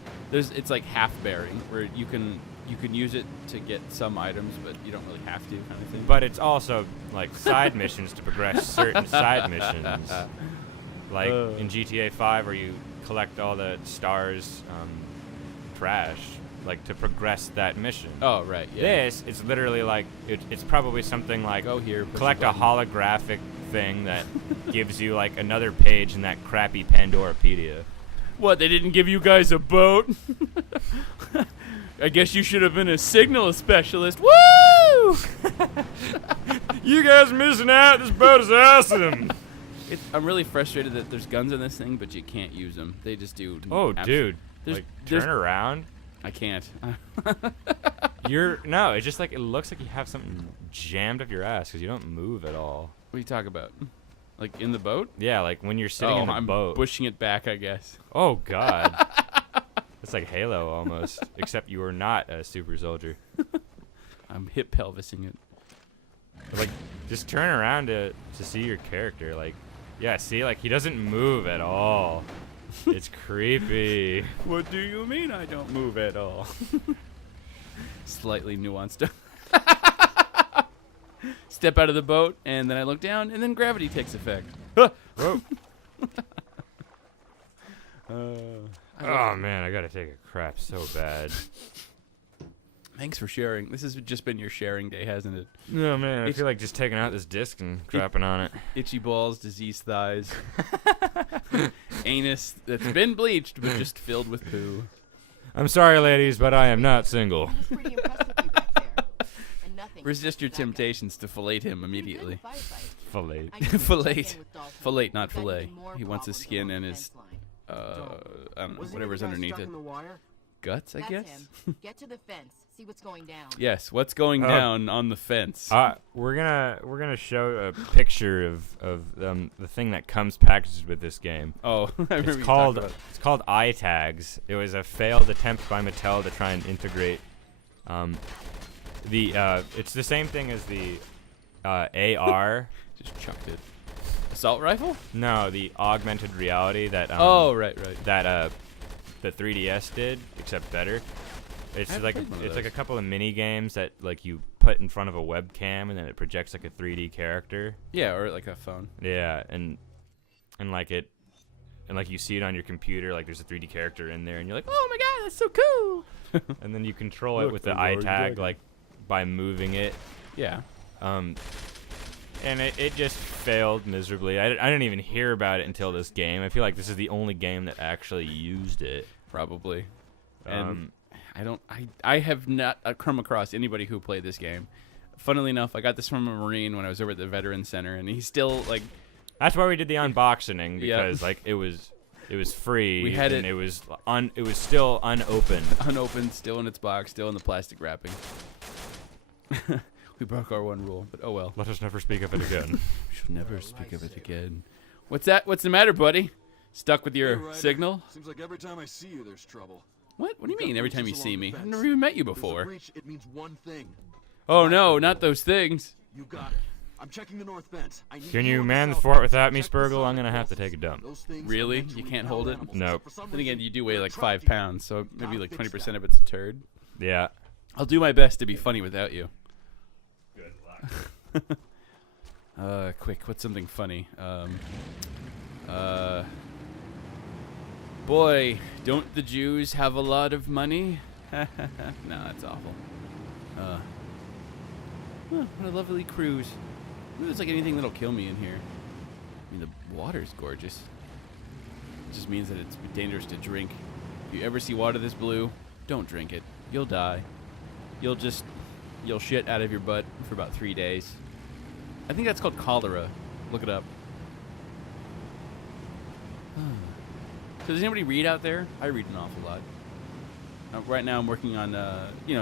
like half bearing where you can use it to get some items, but you don't really have to, kind of thing. But it's also like side missions to progress certain side missions. Like in GTA 5 where you collect all the stars trash, like to progress that mission. Oh, right. Yeah. This, it's literally like, it's probably something like Go here, push collect a a button. holographic thing that gives you like another page in that crappy Pandorapedia. What, they didn't give you guys a boat? I guess you should have been a signal specialist. Woo! You guys missing out, this boat is awesome! I'm really frustrated that there's guns in this thing, but you can't use them. They just do. Oh, dude. There's- Like, there's- turn around. I can't. No, it's just like, it looks like you have something jammed up your ass because you don't move at all. What are you talking about? Like in the boat? Yeah, like when you're sitting in the I'm boat. pushing it back, I guess. Oh, God. It's like Halo almost, except you are not a super soldier. I'm hip pelvising it. Like, just turn around to see your character. Like, yeah, see, like he doesn't move at all. It's creepy. What do you mean I don't move at all? Slightly nuanced. Step out of the boat, and then I look down, and then gravity takes effect. Whoa. Oh man, I gotta take a crap so bad. Thanks for sharing. This has just been your sharing day, hasn't it? No man, I feel like just taking out this disc and crapping on it. Itchy balls, diseased thighs, anus that's been bleached but just filled with poo. I'm sorry, ladies, but I am not single. He was pretty impressed with you back there. And nothing Resist your compared to that guy. temptations to fillet him immediately. Pretty good in firefight. Fillet. I usually Fillet. check in with Dalton. Fillet, not We've got fillet. even more He wants his problems skin along and the his, fence line. I don't know, whatever's underneath it. Guts, I That's guess? him. Get to the fence. See what's going down. Yes, what's going down on the fence? We're gonna show a picture of the thing that comes packaged with this game. Oh, I remember It's you called talked about it's called eye tags. It was a failed attempt by Mattel to try and integrate it's the same thing as the AR. Just chucked it. Assault rifle? No, the augmented reality that Oh, right. that the 3DS did, except better. It's haven't like played one of it's like a those. couple of mini games that like you put in front of a webcam and then it projects like a 3D character. Yeah, or like a phone. Yeah, and like it, and like you see it on your computer, like there's a 3D character in there, and you're like, oh my god, that's so cool. And then you control it Look, with the the eye Lord tag, Dragon. like by moving it. Yeah. And it just failed miserably. I didn't even hear about it until this game. I feel like this is the only game that actually used it. Probably. And I have not come across anybody who played this game. Funnily enough, I got this from a Marine when I was over at the Veterans Center, and he's still like. That's why we did the unboxing Yeah. because like it was free. We had and it- it was still unopened. Unopened, still in its box, still in the plastic wrapping. We broke our one rule, but oh well. Let us never speak of it again. We should never speak of it again. What's that? What's the matter, buddy? Stuck with your Ryder. signal? Seems like every time I see you, there's trouble. What? What do you You've got mean every time you breaches see along me? the I've fence. never even met you There's a before. breach, it means one thing. Oh no, not those things. You got it. I'm checking the north fence. I need Can you on the man the south fort fence. without me, Check the Spurgle? side I'm gonna have to fences. take a dump. Those things are Really? meant to You can't repel hold it? animals, Nope. except for some Then again, reason you do weigh they're like 5 attracted. pounds, so maybe Gotta like fix 20% that. of it's a turd. Yeah. I'll do my best to be funny without you. Good luck. Quick, what's something funny? Boy, don't the Jews have a lot of money? No, that's awful. What a lovely cruise. Ooh, there's like anything that'll kill me in here. I mean, the water's gorgeous. It just means that it's dangerous to drink. If you ever see water this blue, don't drink it. You'll die. You'll shit out of your butt for about 3 days. I think that's called cholera. Look it up. So does anybody read out there? I read an awful lot. Right now I'm working on,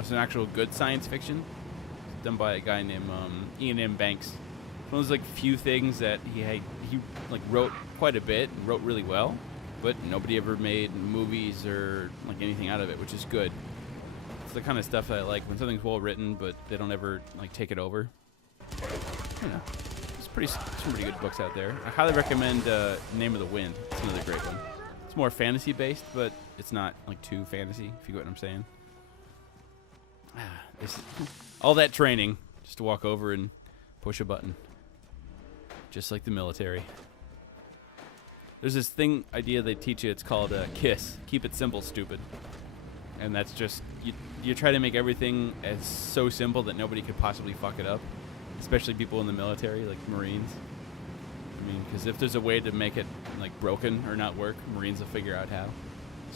some actual good science fiction. It's done by a guy named Ian M. Banks. It's one of those like few things that he like wrote quite a bit, and wrote really well, but nobody ever made movies or like anything out of it, which is good. It's the kind of stuff that I like when something's well written, but they don't ever like take it over. You know, some pretty good books out there. I highly recommend Name of the Wind. It's another great one. It's more fantasy based, but it's not like too fantasy, if you get what I'm saying. All that training just to walk over and push a button, just like the military. There's this idea they teach you. It's called KISS. Keep it simple, stupid. And that's just you try to make everything as so simple that nobody could possibly fuck it up, especially people in the military, like Marines. I mean, because if there's a way to make it like broken or not work, Marines will figure out how.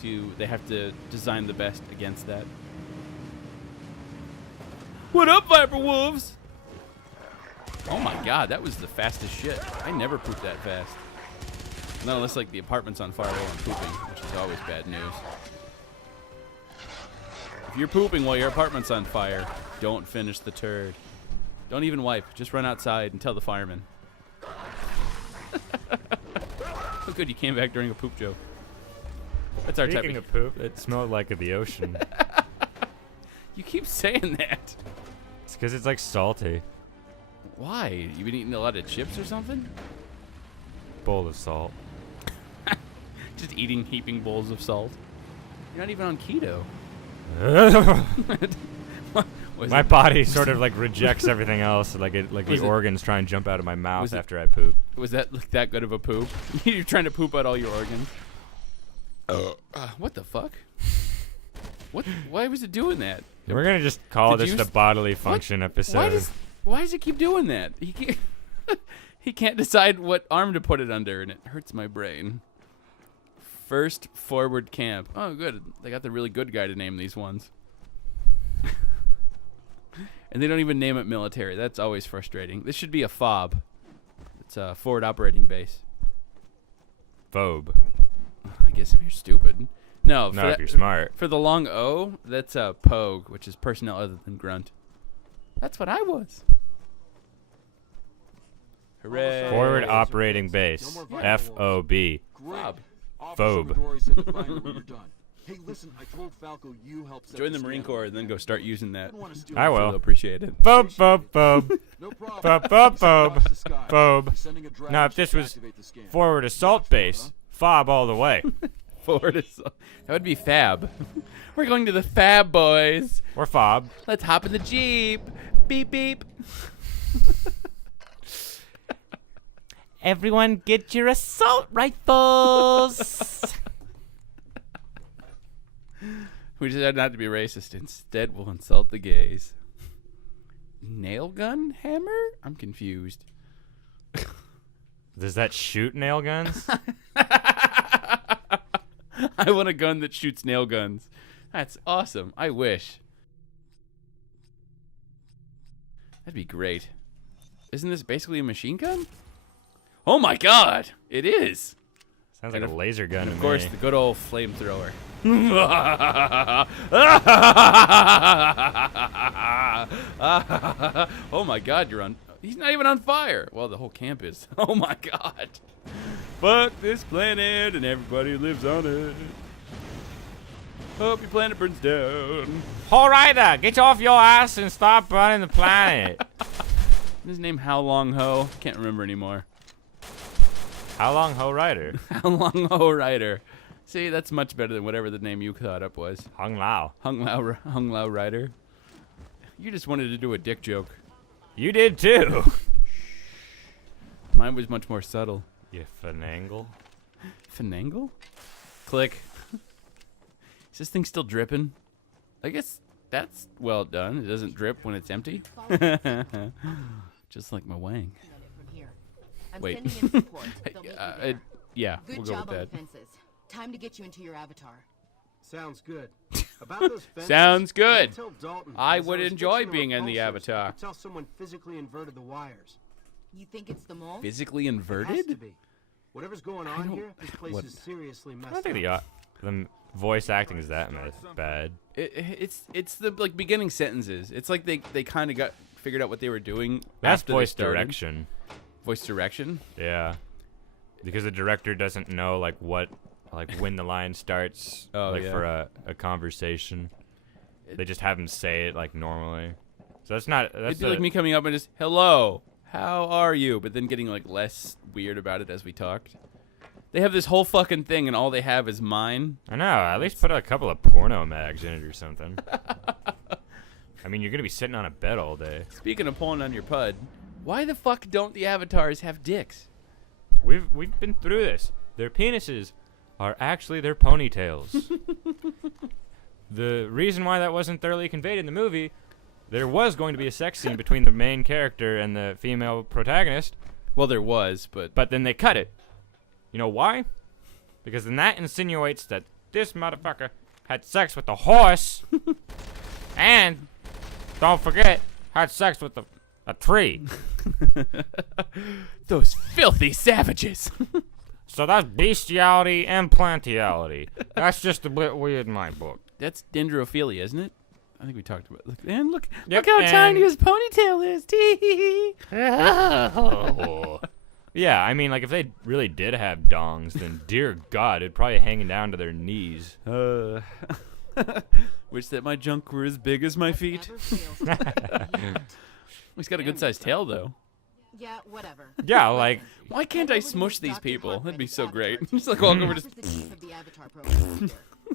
So they have to design the best against that. What up, Viper Wolves? Oh my god, that was the fastest shit. I never pooped that fast. Not unless like the apartment's on fire while I'm pooping, which is always bad news. If you're pooping while your apartment's on fire, don't finish the turd. Don't even wipe. Just run outside and tell the firemen. So good you came back during a poop joke. That's our Speaking type of poop, it smelled like the ocean. You keep saying that. It's because it's like salty. Why? You been eating a lot of chips or something? Bowl of salt. Just eating heaping bowls of salt. You're not even on keto. My body sort of like rejects everything else, like the organs try and jump out of my mouth after I poop. Was that like that good of a poop? You're trying to poop out all your organs. What the fuck? What? Why was it doing that? We're gonna just call Did this you the bodily function episode. Why does it keep doing that? He can't decide what arm to put it under, and it hurts my brain. First forward camp. Oh, good. They got the really good guy to name these ones. And they don't even name it military. That's always frustrating. This should be a FOB. It's a forward operating base. Phobe. I guess if you're stupid. No, If you're smart. For the long O, that's a POG, which is personnel other than grunt. That's what I was. Hooray. Forward operating base. FOB. Great. Phobe. Midori said to find me when you're done. Hey, listen, I told Falco you helped set Join the this Marine down. Corps and then go start using that. Didn't want to steal I it. will. They'll appreciate it. Phobe, phobe, phobe. No problem. Phobe, phobe, phobe. Across the sky. Phobe. Sending a dragon Now, if ship this to was activate the scan. forward assault base, FOB all the way. Forward assault. That would be fab. We're going to the fab, boys. Or FOB. Let's hop in the Jeep. Beep, beep. Everyone get your assault rifles. We decided not to be racist. Instead, we'll insult the gays. Nail gun hammer? I'm confused. Does that shoot nail guns? I want a gun that shoots nail guns. That's awesome. I wish. That'd be great. Isn't this basically a machine gun? Oh my god! It is! Sounds like a laser gun to Of course, me. the good old flamethrower. Oh my god, you're on... He's not even on fire! Well, the whole camp is. Oh my god. Fuck this planet and everybody who lives on it. Hope your planet burns down. All right, get off your ass and stop burning the planet. His name How Long Ho? Can't remember anymore. How long, Ho Rider? How Long Ho Rider. See, that's much better than whatever the name you thought up was. Hung Lao. Hung Lao Rider. You just wanted to do a dick joke. You did too. Mine was much more subtle. You finangle. Finangle? Click. Is this thing still dripping? I guess that's well done. It doesn't drip when it's empty. Just like my wang. From here. I'm Wait. sending in support. They'll meet you there. Yeah, Good we'll go job with on that. the fences. Time to get you into your avatar. Sounds good. About those fences, Sounds good. tell Dalton, I as would was enjoy fixing being our in the pulsars, Avatar. I could tell someone physically inverted the wires. You think it's the mole? Physically It has to inverted? be. Whatever's going on here, this place is seriously messed I don't think up. the voice acting is that bad. It's the like beginning sentences. It's like they kind of figured out what they were doing. That's after they voice started. direction. Voice direction. Yeah. Because the director doesn't know when the line starts Oh, yeah. for a conversation. They just have him say it like normally. So that's not It'd be like me coming up and just, hello, how are you? But then getting like less weird about it as we talked. They have this whole fucking thing and all they have is mine. I know, at least put a couple of porno mags in it or something. I mean, you're going to be sitting on a bed all day. Speaking of pulling on your pud, why the fuck don't the avatars have dicks? We've been through this. Their penises are actually their ponytails. The reason why that wasn't thoroughly conveyed in the movie, there was going to be a sex scene between the main character and the female protagonist, Well, there was, but but then they cut it. You know why? Because then that insinuates that this motherfucker had sex with a horse and, don't forget, had sex with a tree. those filthy savages. So that's bestiality and plantiality. That's just a bit weird in my book. That's dendrophilia, isn't it? I think we talked about. Look, and look Yep, how tiny and- his ponytail is. Tee. Yeah, I mean, like, if they really did have dongs, then dear God, it'd probably hanging down to their knees. Wish that my junk were as big as my feet. Never fails to get you. He's got a good sized tail, though. Yeah, whatever. Yeah, like, Why can't I Everybody smush was these Dr. people? Hartman That'd be of so Avatar great. team. Just like walk over, Offers just. the chief of the Avatar program here.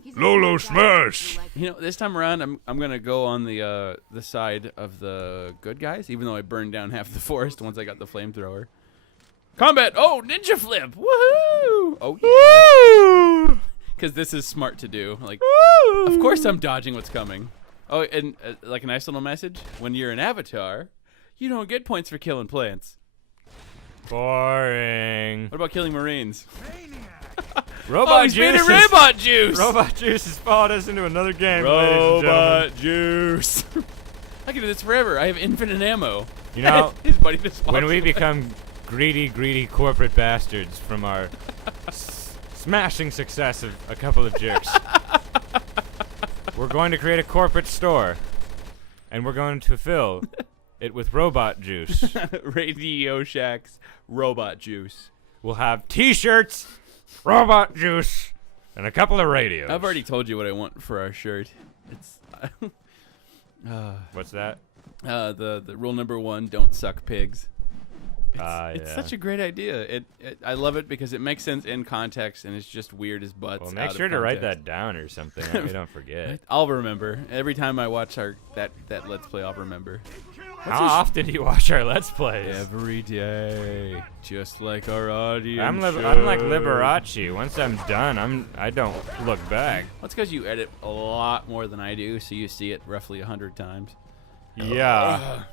He's a Lolo smart guy. smash! You know, this time around, I'm gonna go on the side of the good guys, even though I burned down half the forest once I got the flamethrower. Combat! Oh, ninja flip! Woohoo! Oh yeah! Because this is smart to do. Like, of course I'm dodging what's coming. Oh, and like a nice little message: when you're an avatar, you don't get points for killing plants. Boring. What about killing marines? Robot he's juice. made a robot juice. Robot juice has followed us into another game. ladies and gentlemen. Robot juice. I can do this forever. I have infinite ammo. You know, his buddy just when walks we away. become greedy corporate bastards from our smashing success of a couple of jerks, we're going to create a corporate store, and we're going to fill it with robot juice. Radio Shack's robot juice. We'll have T-shirts, robot juice, and a couple of radios. I've already told you what I want for our shirt. It's What's that? the rule number 1: don't suck pigs. It's Yeah. such a great idea. I love it because it makes sense in context, and it's just weird as butts. Well, make out sure of to write context. that down or something. That we don't forget. I'll remember every time I watch that Let's Play. I'll remember. How often do you watch our Let's Plays? Every day, just like our audience. I'm like Liberace. Once I'm done, I don't look back. That's because you edit a lot more than I do, so you see it roughly 100 times. Yeah.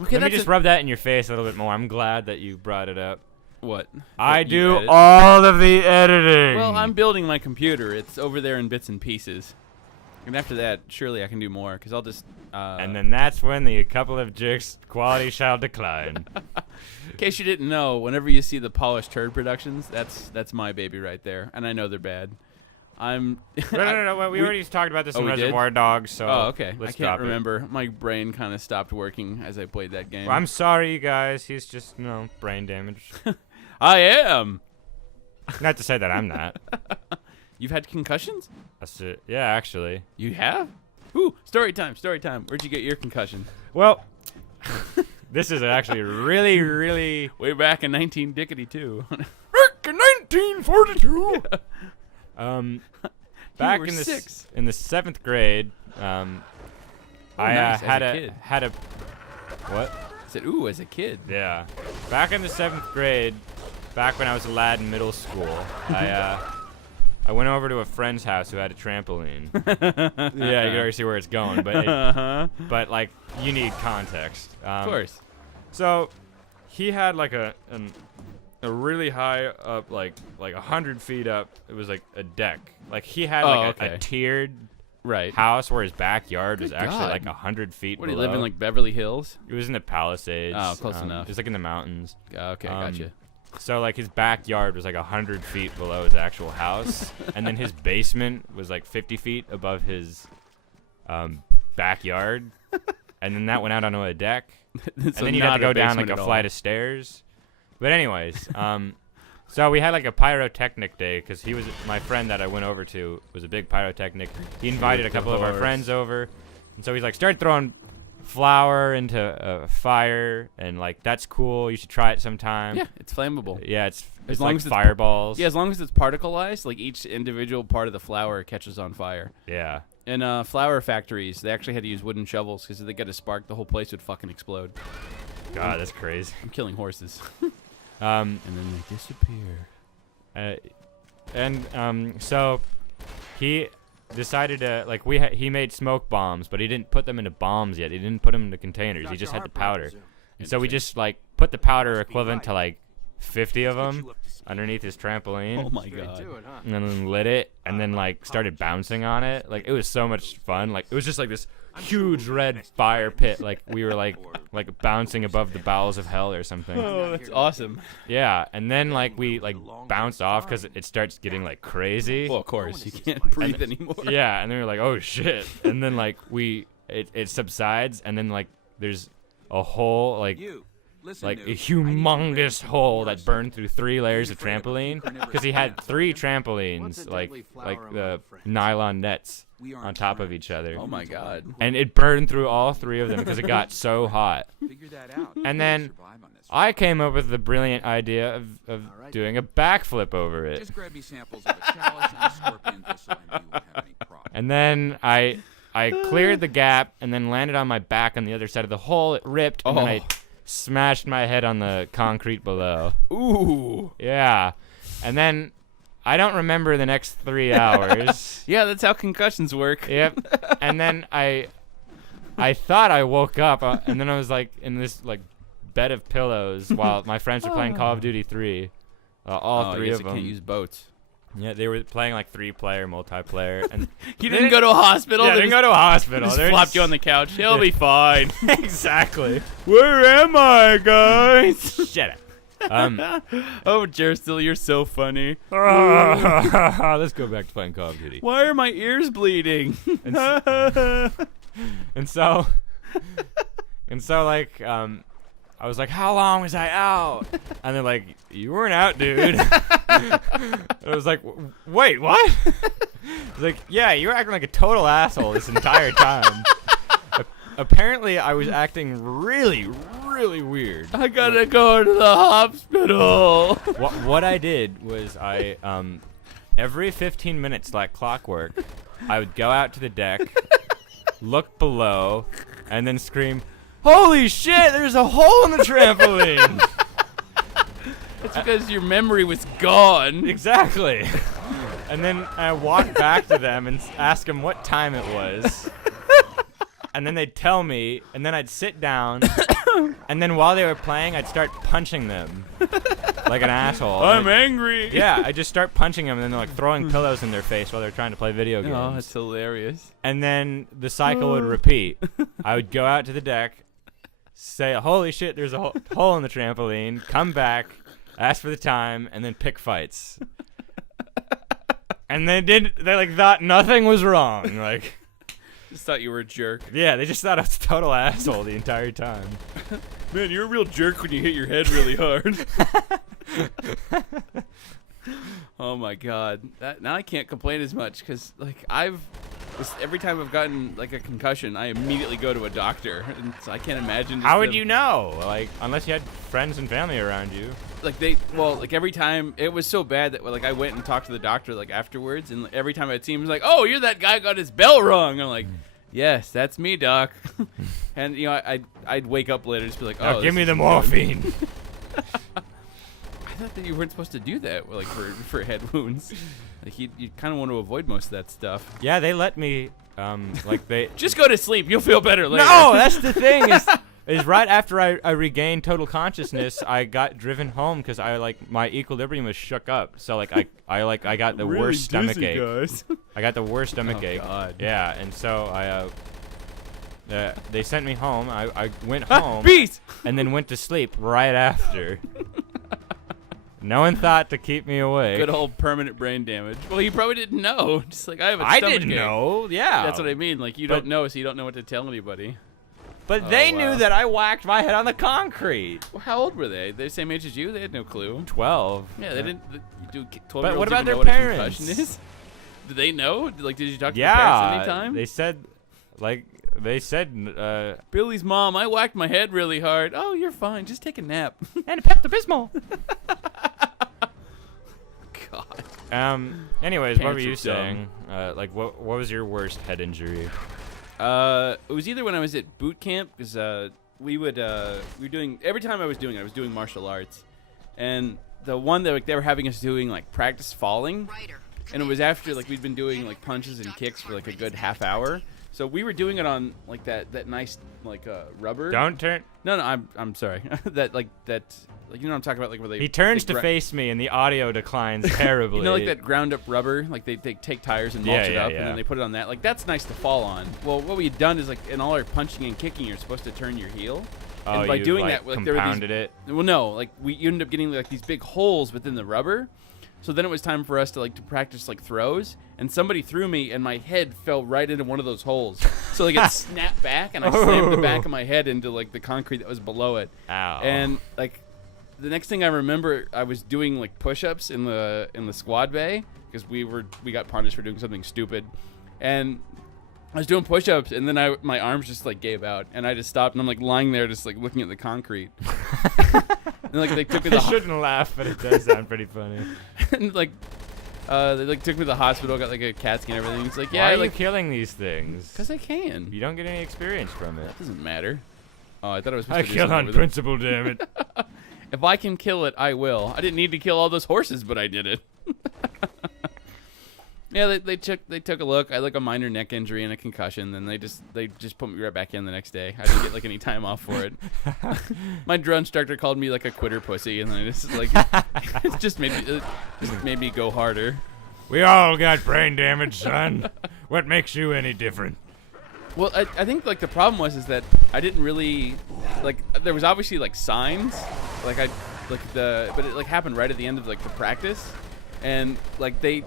Okay, Let me just rub that in your face a little bit more. I'm glad that you brought it up. what I What you do edit? all of the editing. Well, I'm building my computer. It's over there in bits and pieces. And after that, surely I can do more, because I'll just... and then that's when the couple of jerks quality shall decline. in case you didn't know, whenever you see the polished turd productions, that's my baby right there. And I know they're bad. I'm... No. Well, we already talked about this in we did? Reservoir Dogs, so Oh, okay. let's I stop can't remember. My brain kind of stopped working as I played that game. Well, I'm sorry, you guys. He's just, brain damaged. I am! Not to say that I'm not. You've had concussions? That's it. Yeah, actually. You have? Ooh, story time, story time. Where'd you get your concussion? Well, this is actually really, really... Way back in 19-dickety-2. Back in 1942. Back were in the 6. in the 7th grade, I nice, as had a kid. had a what? I said, ooh, as a kid. Yeah. Back in the 7th grade, back when I was a lad in middle school, I went over to a friend's house who had a trampoline. Yeah, you can already see where it's going, but but like you need context. Of course. So he had like a really high up, like 100 feet up. It was like a deck. Like he had a tiered Right. house where his backyard was Good actually God. like 100 feet What, do below. you live in, like, Beverly Hills? It was in the Palisades. Oh, close enough. It was like in the mountains. Okay, gotcha. So like his backyard was like 100 feet below his actual house, and then his basement was like 50 feet above his backyard, and then that went out onto a deck, and So then you had to not go a down like basement a at flight all. of stairs. But anyways, so we had like a pyrotechnic day because he was my friend that I went over to was a big pyrotechnic. He invited a couple of our friends over, and so he's like, start throwing flour into a fire, and like that's cool. You should try it sometime. Yeah, it's flammable. Yeah, it's As long like as it's fireballs. Yeah, as long as it's particleized, like each individual part of the flour catches on fire. Yeah. In flour factories, they actually had to use wooden shovels because if they got a spark, the whole place would fucking explode. God, that's crazy. I'm killing horses. And And then they disappear. So he decided to like he made smoke bombs, but he didn't put them into bombs yet. He didn't put them into containers. He just had the powder. And so we just like put the powder equivalent to like 50 of them underneath his trampoline. Oh my god. And then lit it, and then like started bouncing on it. Like it was so much fun. Like it was just like this huge red fire pit. Like we were like bouncing above the bowels of hell or something. Oh, that's awesome. Yeah, and then like we like bounced off because it starts getting like crazy. Well, of course, you can't breathe anymore. Yeah, and then we were like, oh shit, and then like it subsides, and then like there's a hole like a humongous hole that burned through 3 layers of trampoline because he had 3 trampolines like the nylon nets on top of each other. Oh my god. And it burned through all 3 of them because it got so hot. And then I came up with the brilliant idea of right. doing a backflip over it. Just grab me samples of a chalice and a scorpion thistle and you won't have any problem. And then I cleared the gap and then landed on my back on the other side of the hole. It ripped, and then I smashed my head on the concrete below. Ooh. Yeah. And then I don't remember the next 3 hours. Yeah, that's how concussions work. Yep. And then I thought I woke up, and then I was like in this like bed of pillows while my friends were playing Call of Duty 3. All three I guess of you them. can't use boats. Yeah, they were playing like 3-player multiplayer, and You didn't go to a hospital? Yeah, They didn't go to a hospital. just They're flopped you on the couch. He'll be fine. exactly. Where am I, guys? Shut up. Oh, Jerstil, you're so funny. Let's go back to playing Call of Duty. Why are my ears bleeding? And so like I was like, how long was I out? And they're like, you weren't out, dude. I was like, wait, what? I was like, yeah, you were acting like a total asshole this entire time. Apparently, I was acting really, really weird. I gotta go to the hospital. What I did was I, every 15 minutes, like clockwork, I would go out to the deck, look below, and then scream, holy shit, there's a hole in the trampoline! It's because your memory was gone. Exactly. And then I walk back to them and ask them what time it was. And then they'd tell me, and then I'd sit down, and then while they were playing, I'd start punching them like an asshole. I'm angry. Yeah, I just start punching them, and then they're like throwing pillows in their face while they're trying to play video games. Oh, that's hilarious. And then the cycle would repeat. I would go out to the deck, say, holy shit, there's a hole in the trampoline, come back, ask for the time, and then pick fights. And they like thought nothing was wrong. Like, Just thought you were a jerk. yeah, they just thought I was a total asshole the entire time. Man, you're a real jerk when you hit your head really hard. Oh my god. Now I can't complain as much because like every time I've gotten like a concussion, I immediately go to a doctor, and so I can't imagine. How would you know? Like, unless you had friends and family around you. Like every time it was so bad that like I went and talked to the doctor like afterwards, and every time I'd see him, he was like, "Oh, you're that guy who got his bell rung." I'm like, "Yes, that's me, doc." And you know, I'd wake up later and just be like, "Oh, Now give me this the is morphine. I thought that you weren't supposed to do that, like for head wounds. Like you kind of want to avoid most of that stuff. Yeah, they let me. Like they. Just go to sleep. You'll feel better later. No, that's the thing. Is right after I regained total consciousness, I got driven home because my equilibrium was shook up. So like I got the really worst stomach dizzy, ache. guys. I got the worst stomach ache. God. Yeah, and so they sent me home. I went home Beast. and then went to sleep right after. No one thought to keep me awake. Good old permanent brain damage. Well, you probably didn't know. Just like I have a I stomach didn't ache. know. Yeah, That's what I mean. Like you But- don't know, so you don't know what to tell anybody. But Oh, they wow. knew that I whacked my head on the concrete. Well, how old were they? They're the same age as you. They had no clue. 12. Yeah, they didn't. Do 12 But what about their know what a parents? concussion is? Did they know? Like, did you talk to Yeah, their parents anytime? they said, Billy's mom, I whacked my head really hard. Oh, you're fine. Just take a nap. and Pepto-Bismol. God. Anyways, what were Parents you are saying? Like, what was your worst head injury? It was either when I was at boot camp because we were doing every time I was doing martial arts, and the one that like, they were having us doing like practice falling, and it was after like we'd been doing like punches and kicks for like a good half hour. So we were doing it on like that nice like rubber. Don't turn. No, I'm sorry. that you know what I'm talking about, like where they He turns they to face me, and the audio declines terribly. You know, like that ground up rubber, like they take tires and mulch it up, and then they put it on that. Like that's nice to fall on. Well, what we had done is like in all our punching and kicking, you're supposed to turn your heel. Oh, and by you, doing like, that, like there were these. compounded it. Well, no, like you ended up getting like these big holes within the rubber. So then it was time for us to practice like throws, and somebody threw me, and my head fell right into one of those holes. So like it snapped back, and I slammed the back of my head into like the concrete that was below it. Ow. And like the next thing I remember, I was doing like push-ups in the squad bay because we got punished for doing something stupid, and I was doing push-ups, and then my arms just like gave out, and I just stopped, and I'm like lying there, just like looking at the concrete. And like they took me to I shouldn't laugh, but it does sound pretty funny. and like they like took me to the hospital, got like a CAT scan and everything. It's like, yeah, Why are like you killing these things? because I can. You don't get any experience from it. That doesn't matter. Oh, I thought I was supposed I to do kill something on with it. principle, damn it. If I can kill it, I will. I didn't need to kill all those horses, but I did it. Yeah, they took a look. I had like a minor neck injury and a concussion. Then they just put me right back in the next day. I didn't get like any time off for it. My drill instructor called me like a quitter pussy, and then I just like it just made me go harder. We all got brain damage, son. What makes you any different? Well, I think like the problem was that I didn't really like. There was obviously like signs, but it like happened right at the end of like the practice, and like they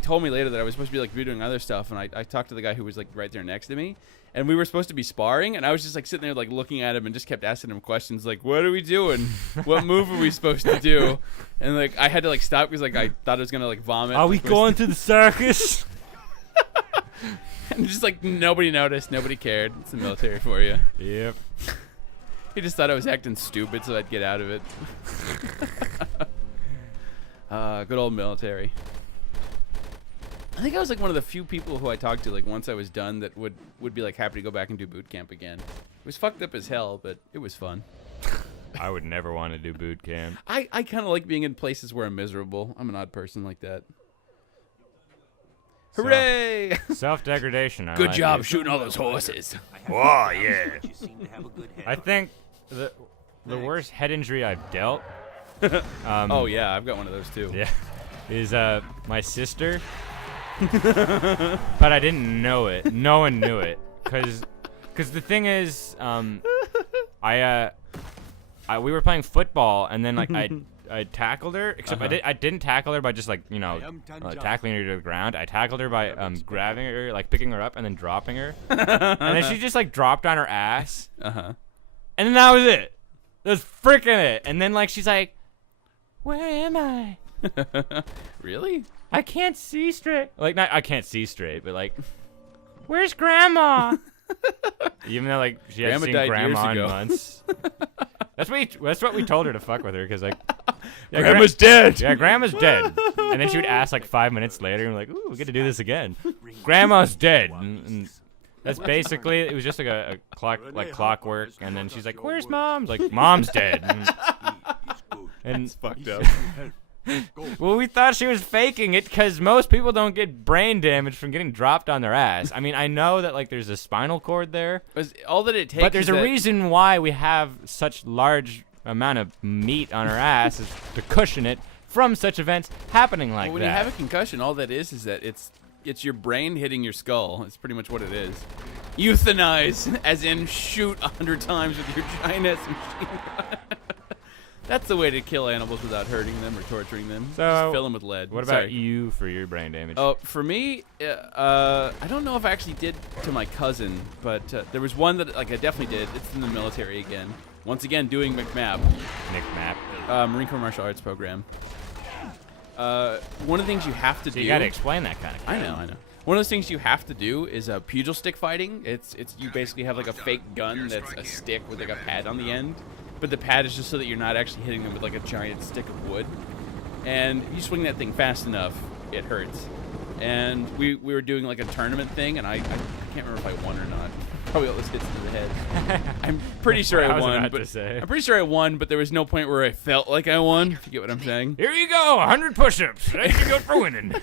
told me later that I was supposed to be like doing other stuff, and I talked to the guy who was like right there next to me, and we were supposed to be sparring, and I was just like sitting there like looking at him and just kept asking him questions like, what are we doing? What move are we supposed to do? And like I had to like stop because like I thought I was gonna like vomit. Are we going to the circus? And just like nobody noticed, nobody cared. It's the military for you. Yep. He just thought I was acting stupid, so I'd get out of it. Good old military. I think I was like one of the few people who I talked to like once I was done that would be like happy to go back and do boot camp again. It was fucked up as hell, but it was fun. I would never want to do boot camp. I kind of like being in places where I'm miserable. I'm an odd person like that. Hooray! Self-degradation. Good job shooting all those horses. Oh, yeah. You seem to have a good head. I think the worst head injury I've dealt. Oh yeah, I've got one of those too. Yeah, is my sister. But I didn't know it. No one knew it, cause the thing is, we were playing football, and then like I tackled her, except I didn't tackle her by just like tackling her to the ground. I tackled her by grabbing her, like picking her up and then dropping her, and then she just like dropped on her ass. And then that was it. That's freaking it. And then like she's like, where am I? Really? I can't see straight. Like not I can't see straight, but like, where's Grandma? Even though like she hasn't seen Grandma in months. That's what we told her to fuck with her, because like, yeah, Grandma's dead. Yeah, Grandma's dead. And then she would ask like 5 minutes later, and we're like, ooh, we get to do this again. Grandma's dead. And that's basically, it was just like a clockwork. And then she's like, where's Mom? Like, Mom's dead. And It's fucked up. well, we thought she was faking it because most people don't get brain damage from getting dropped on their ass. I mean, I know that like there's a spinal cord there, All that it takes. but there's is a that- reason why we have such large amount of meat on our ass is to cushion it from such events happening like when that. you have a concussion, all that is that it's your brain hitting your skull. It's pretty much what it is. Euthanize, as in shoot 100 times with your giant ass machine gun. That's the way to kill animals without hurting them or torturing them. So, just fill them with lead. What about Sorry. you for your brain damage? Oh, for me, I don't know if I actually did to my cousin, but there was one that like I definitely did. It's in the military again. Once again, doing McMap, Nick Map. Marine Corps Martial Arts program. One of the things you have to So do. you got to explain that kind of thing. I know. One of those things you have to do is pugil stick fighting. It's you basically have like a fake gun that's a stick with like a pad on the end, but the pad is just so that you're not actually hitting them with like a giant stick of wood. And if you swing that thing fast enough, it hurts. And we were doing like a tournament thing, and I can't remember if I won or not. Probably all those hits to the head. I'm pretty sure I won, about but to say. I'm pretty sure I won, but there was no point where I felt like I won. If you get what I'm saying. Here you go, 100 push-ups. That's you good for winning.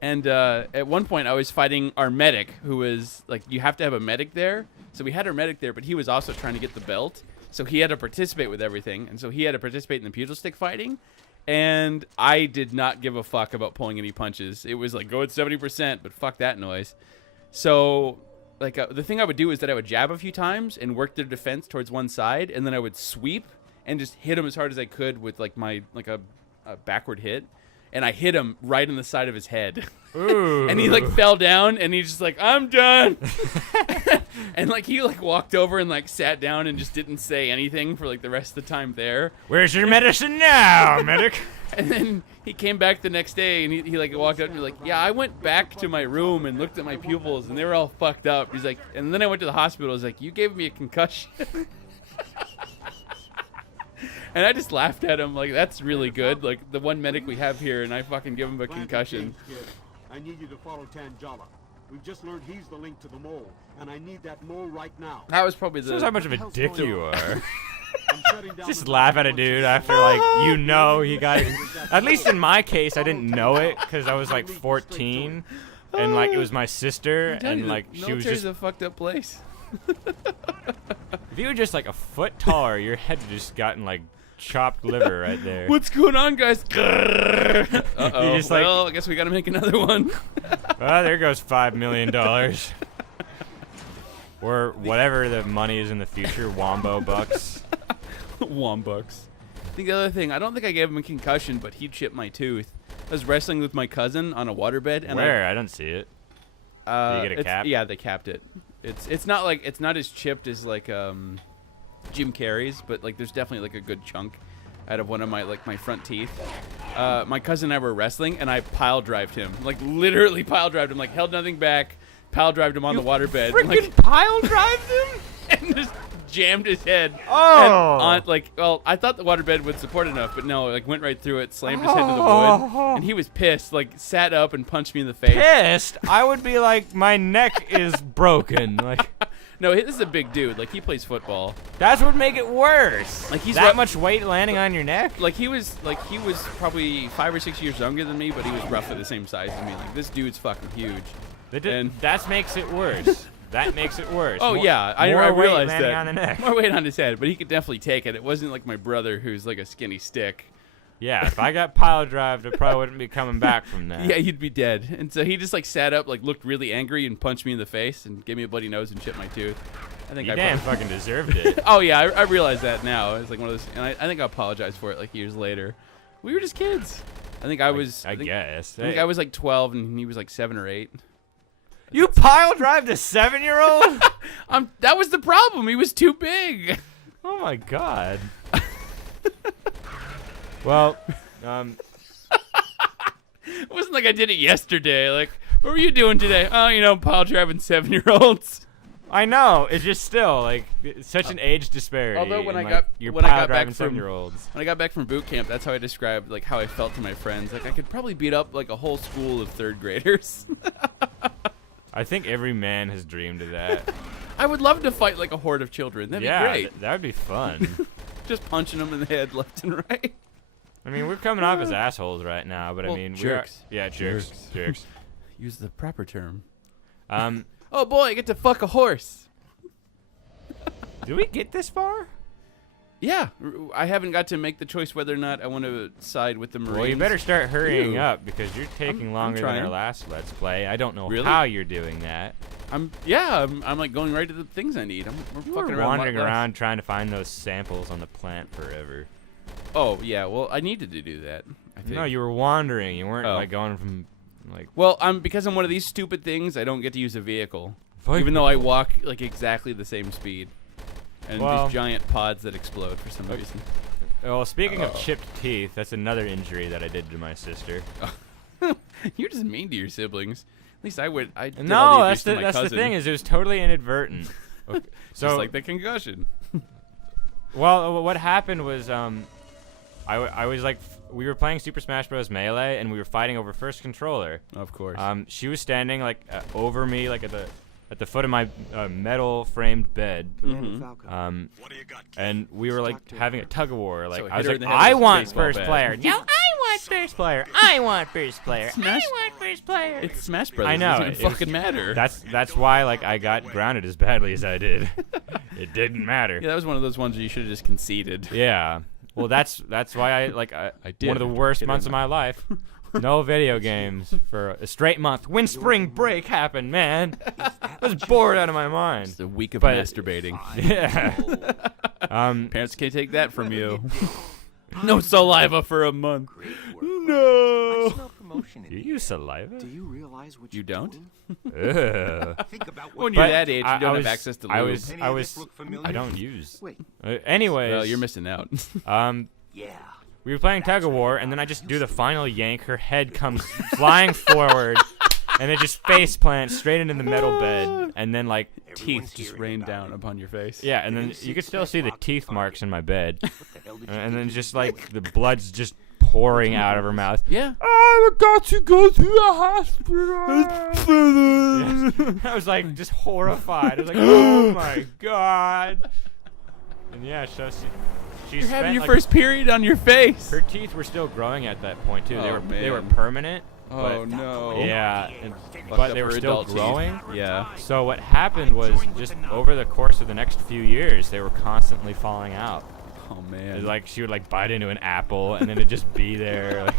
And at one point, I was fighting our medic, who was like, you have to have a medic there. So we had our medic there, but he was also trying to get the belt. So he had to participate with everything. And so he had to participate in the pugil stick fighting. And I did not give a fuck about pulling any punches. It was like, go at 70%, but fuck that noise. So like the thing I would do is that I would jab a few times and work their defense towards one side. And then I would sweep and just hit him as hard as I could with like my like a backward hit. And I hit him right in the side of his head. Ooh. And he like fell down, and he's just like, I'm done. And like he like walked over and like sat down and just didn't say anything for like the rest of the time there. Where's your medicine now, medic? And then he came back the next day, and he like walked up and was like, yeah, I went back to my room and looked at my pupils, and they were all fucked up. He's like, and then I went to the hospital. He's like, you gave me a concussion. And I just laughed at him like, that's really good. Like, the one medic we have here, and I fucking give him a concussion. I need you to follow Tangela. We've just learned he's the link to the mole, and I need that mole right now. That was probably the... Shows how much of a dick you are. I'm shutting down Just the laugh at a 911 dude system. after, like, you know he got it. At least in my case, I didn't know it because I was, like, 14. And, like, it was my sister. And, like, she was military's just... a fucked up place. If you were just, like, a foot taller, your head would just gotten, like, chopped liver right there. What's going on, guys? Uh-oh. You just, like- Well, I guess we gotta make another one. Well, there goes $5 million. Or whatever the money is in the future, Wombo bucks. Wombucks. I think the other thing, I don't think I gave him a concussion, but he chipped my tooth. I was wrestling with my cousin on a waterbed, and Where? I don't see it. Did you get a cap? Yeah, they capped it. It's not like it's not as chipped as like Jim Carrey's, but like there's definitely like a good chunk out of one of my my front teeth. My cousin and I were wrestling, and I pile drived him, like literally pile drived him, like held nothing back, pile drived him on the waterbed, Freaking pile drived him? and just jammed his head. Oh. And on, well, I thought the waterbed would support enough, but no, like went right through it, slammed his head to the wood, and he was pissed, like sat up and punched me in the face. Pissed? I would be like, my neck is broken. Like, No, this is a big dude. Like, he plays football. that's what would make it worse. Like, he's that much weight landing on your neck? Like he was probably 5 or 6 years younger than me, but he was roughly the same size as me. Like, this dude's fucking huge. And That makes it worse. That makes it worse. oh More- yeah, I more weight realized landing that. on the neck. More weight on his head, but he could definitely take it. It wasn't like my brother, who's like a skinny stick. Yeah, if I got pile drived, I probably wouldn't be coming back from that. Yeah, you'd be dead. And so he just like sat up, like looked really angry, and punched me in the face, and gave me a bloody nose and chipped my tooth. I think You I damn probably- fucking deserved it. Oh yeah, I realize that now. It's like one of those, and I think I apologize for it like years later. We were just kids. I think I was. I guess. I think I was like 12, and he was like 7 or 8. You pile drived a 7-year-old? That was the problem. He was too big. Oh my god. Well, It wasn't like I did it yesterday. Like, what were you doing today? Oh, pile driving 7-year-olds. I know. It's just still like it's such an age disparity. Although when in, I like, got you're when I pile got driving back from 7-year-olds. when I got back from boot camp, that's how I described like how I felt to my friends. Like I could probably beat up like a whole school of 3rd graders. I think every man has dreamed of that. I would love to fight like a horde of children. That'd be great. That would be fun. Just punching them in the head left and right. I mean, we're coming off as assholes right now, but Well, I mean, jerks. Jerks. Use the proper term. Um, Oh boy, I get to fuck a horse. do we get this far? Yeah, I haven't got to make the choice whether or not I want to side with the Marines. Well, you better start hurrying Ew. up because you're taking I'm longer than trying. our last Let's Play. I don't know Really? how you're doing that. I'm like going right to the things I need. We're You fucking were around. wandering around trying to find those samples on the plant forever. Oh yeah, well I needed to do that. I think. No, you were wandering. You weren't Oh. like going from like. Well, because I'm one of these stupid things. I don't get to use a vehicle, Fuck. even though I walk like exactly the same speed. And Well- these giant pods that explode for some reason. Well, speaking of chipped teeth, that's another injury that I did to my sister. You're just mean to your siblings. At least I would. I did all No, the that's abuse to my the cousin. thing is it was totally inadvertent. Okay. So Just like the concussion. well, what happened was I was like we were playing Super Smash Bros. Melee and we were fighting over first controller. Of course. She was standing like over me, like at the foot of my metal framed bed. Mhm. And we were like having a tug of war. Like So I was hit her like, in the head with I a want baseball first bat. player. No, I want first player. I want first player. Smash- I want first player. It's Smash Brothers. I know, It doesn't it was- fucking matter. That's why like I got grounded as badly as I did. It didn't matter. Yeah, that was one of those ones where you should have just conceded. Yeah. Well, that's why I did. one of the worst Hit months her of my life. No video games for a straight month. When spring break happened, man, I was bored out of my mind. It's a week of But- masturbating. Yeah. Parents can't take that from you. No saliva for a month. No. You use saliva? Do you realize what You you're don't? doing? Ugh. Think about When what you're But that age, you I don't was- have access to lube. I was. Any of this look familiar? I don't use. Wait. Anyways. Well, you're missing out. Yeah. we were playing tug of war, and then I just do the final yank. Her head comes flying forward, and it just face plants straight into the metal bed, and then like teeth just rain down upon your face. Yeah, and then you could still see the teeth marks in my bed, and then just like the blood's just pouring out of her mouth. Yeah. I got to go to the hospital. Yeah. I was like just horrified. I was like, oh my god. And yeah, so she's having your first period on your face. Her teeth were still growing at that point too. Oh, they were permanent. Oh no. Yeah, but they were still growing. Yeah. So what happened was just over the course of the next few years, they were constantly falling out. Oh man. It's like she would like bite into an apple and then it'd just be there. Like,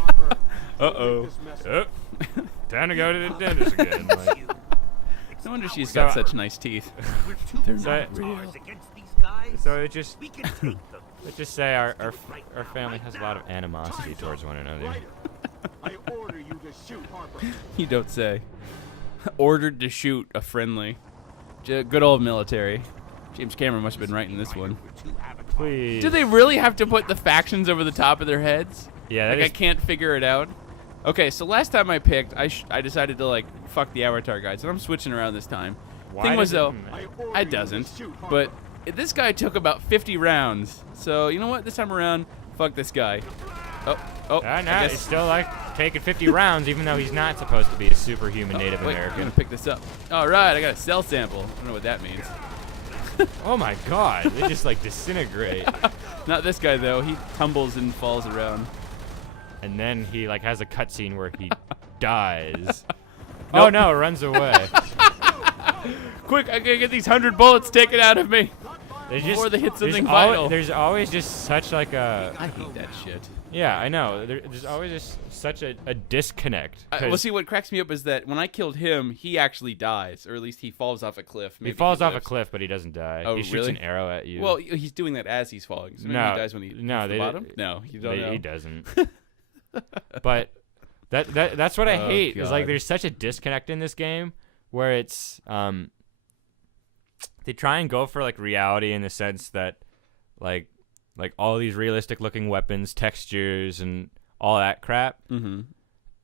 oh, time to go to the dentist again. Like, no wonder she's got such nice teeth. They're not real. So it just let's just say our family has a lot of animosity towards one another. I order you to shoot Harper. You don't say. Ordered to shoot a friendly. Good old military. James Cameron must have been writing this one. Please. Do they really have to put the factions over the top of their heads? Yeah, like I can't figure it out. Okay, so last time I picked, I decided to like fuck the Avatar guides, and I'm switching around this time. Thing was though, it doesn't. But this guy took about 50 rounds, so you know what? This time around, fuck this guy. Oh, no, he's still like taking 50 rounds, even though he's not supposed to be a superhuman Native American. I'm gonna pick this up. All right, I got a cell sample. I don't know what that means. Oh my god, they just like disintegrate. Not this guy though. He tumbles and falls around. And then he like has a cutscene where he dies. Nope. Oh no, runs away. Quick, I gotta get these 100 bullets taken out of me before they hit something vital. There's always just such like a... I hate that shit. Yeah, I know. There's always just such a disconnect. Well, see, what cracks me up is that when I killed him, he actually dies, or at least he falls off a cliff. Maybe he falls off a cliff, but he doesn't die. Oh, he shoots really? an arrow at you. Well, he's doing that as he's falling. So maybe he dies when he hits the bottom? No, you don't know. He doesn't. But that's what I hate. Is like there's such a disconnect in this game where it's they try and go for like reality in the sense that like all these realistic looking weapons, textures, and all that crap. Mm-hmm.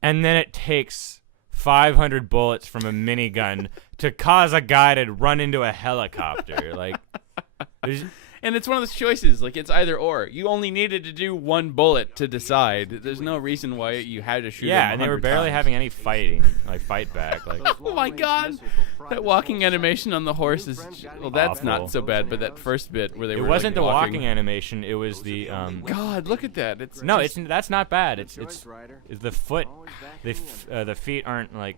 And then it takes 500 bullets from a minigun to cause a guy to run into a helicopter. Like, and it's one of those choices. Like, it's either or. You only needed to do one bullet to decide. There's no reason why you had to shoot him 100 and they were barely times. having any fighting, like fight back. Like, oh my god, that walking animation on the horse is well. That's awful. not so bad, but that first bit where they were. It wasn't like, the walking animation. It was the God, look at that. It's no, that's not bad. It's the foot. The feet aren't like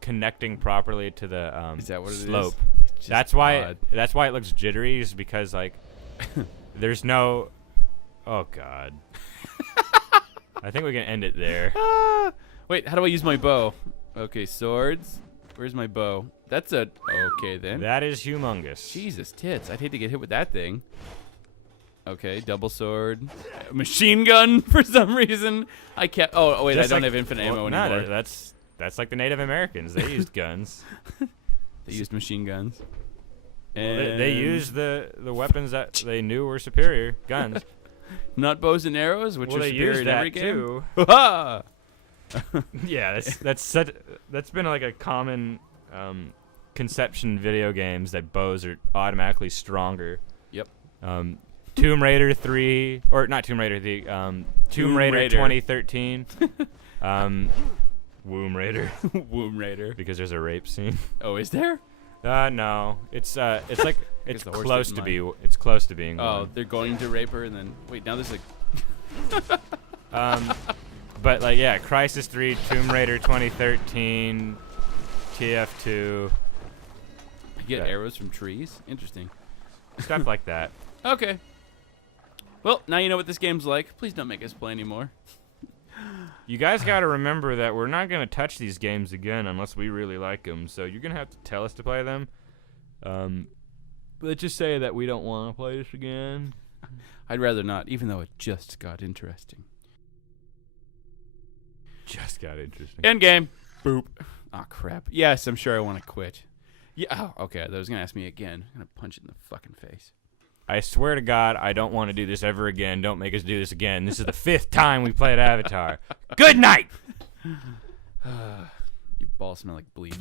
connecting properly to the is that what slope. It is? That's why it looks jittery. Is because like there's no. Oh god. I think we can end it there. Wait, how do I use my bow? Okay, swords. Where's my bow? That's a... Okay, then. That is humongous. Jesus tits. I'd hate to get hit with that thing. Okay, double sword. Machine gun, for some reason. I kept... Oh, wait, Just I don't have infinite ammo anymore. No, that's like the Native Americans. They used guns. They used machine guns. Well, they used the weapons that they knew were superior. Guns. Not bows and arrows, which are superior in every game. Too. Yeah, that's been like a common conception in video games that bows are automatically stronger. Yep. Tomb Raider 3 or not Tomb Raider, the Tomb Raider 2013. Womb Raider. Womb Raider. Because there's a rape scene. Oh, is there? No. It's like it's the horse close didn't to mind. it's close to being. Oh, one. they're going to rape her and then wait, now there's But like yeah, Crysis 3, Tomb Raider 2013, TF2. You get arrows from trees? Interesting. Stuff like that. Okay. Well, now you know what this game's like. Please don't make us play anymore. You guys got to remember that we're not going to touch these games again unless we really like them. So you're going to have to tell us to play them. Let's just say that we don't want to play this again. I'd rather not, even though it just got interesting. Just got interesting. End game. Boop. Oh, crap. Yes, I'm sure I want to quit. Yeah. Oh, okay. That was going to ask me again. I'm going to punch it in the fucking face. I swear to God, I don't want to do this ever again. Don't make us do this again. This is the 5th time we played Avatar. Good night! Your balls smell like bleach.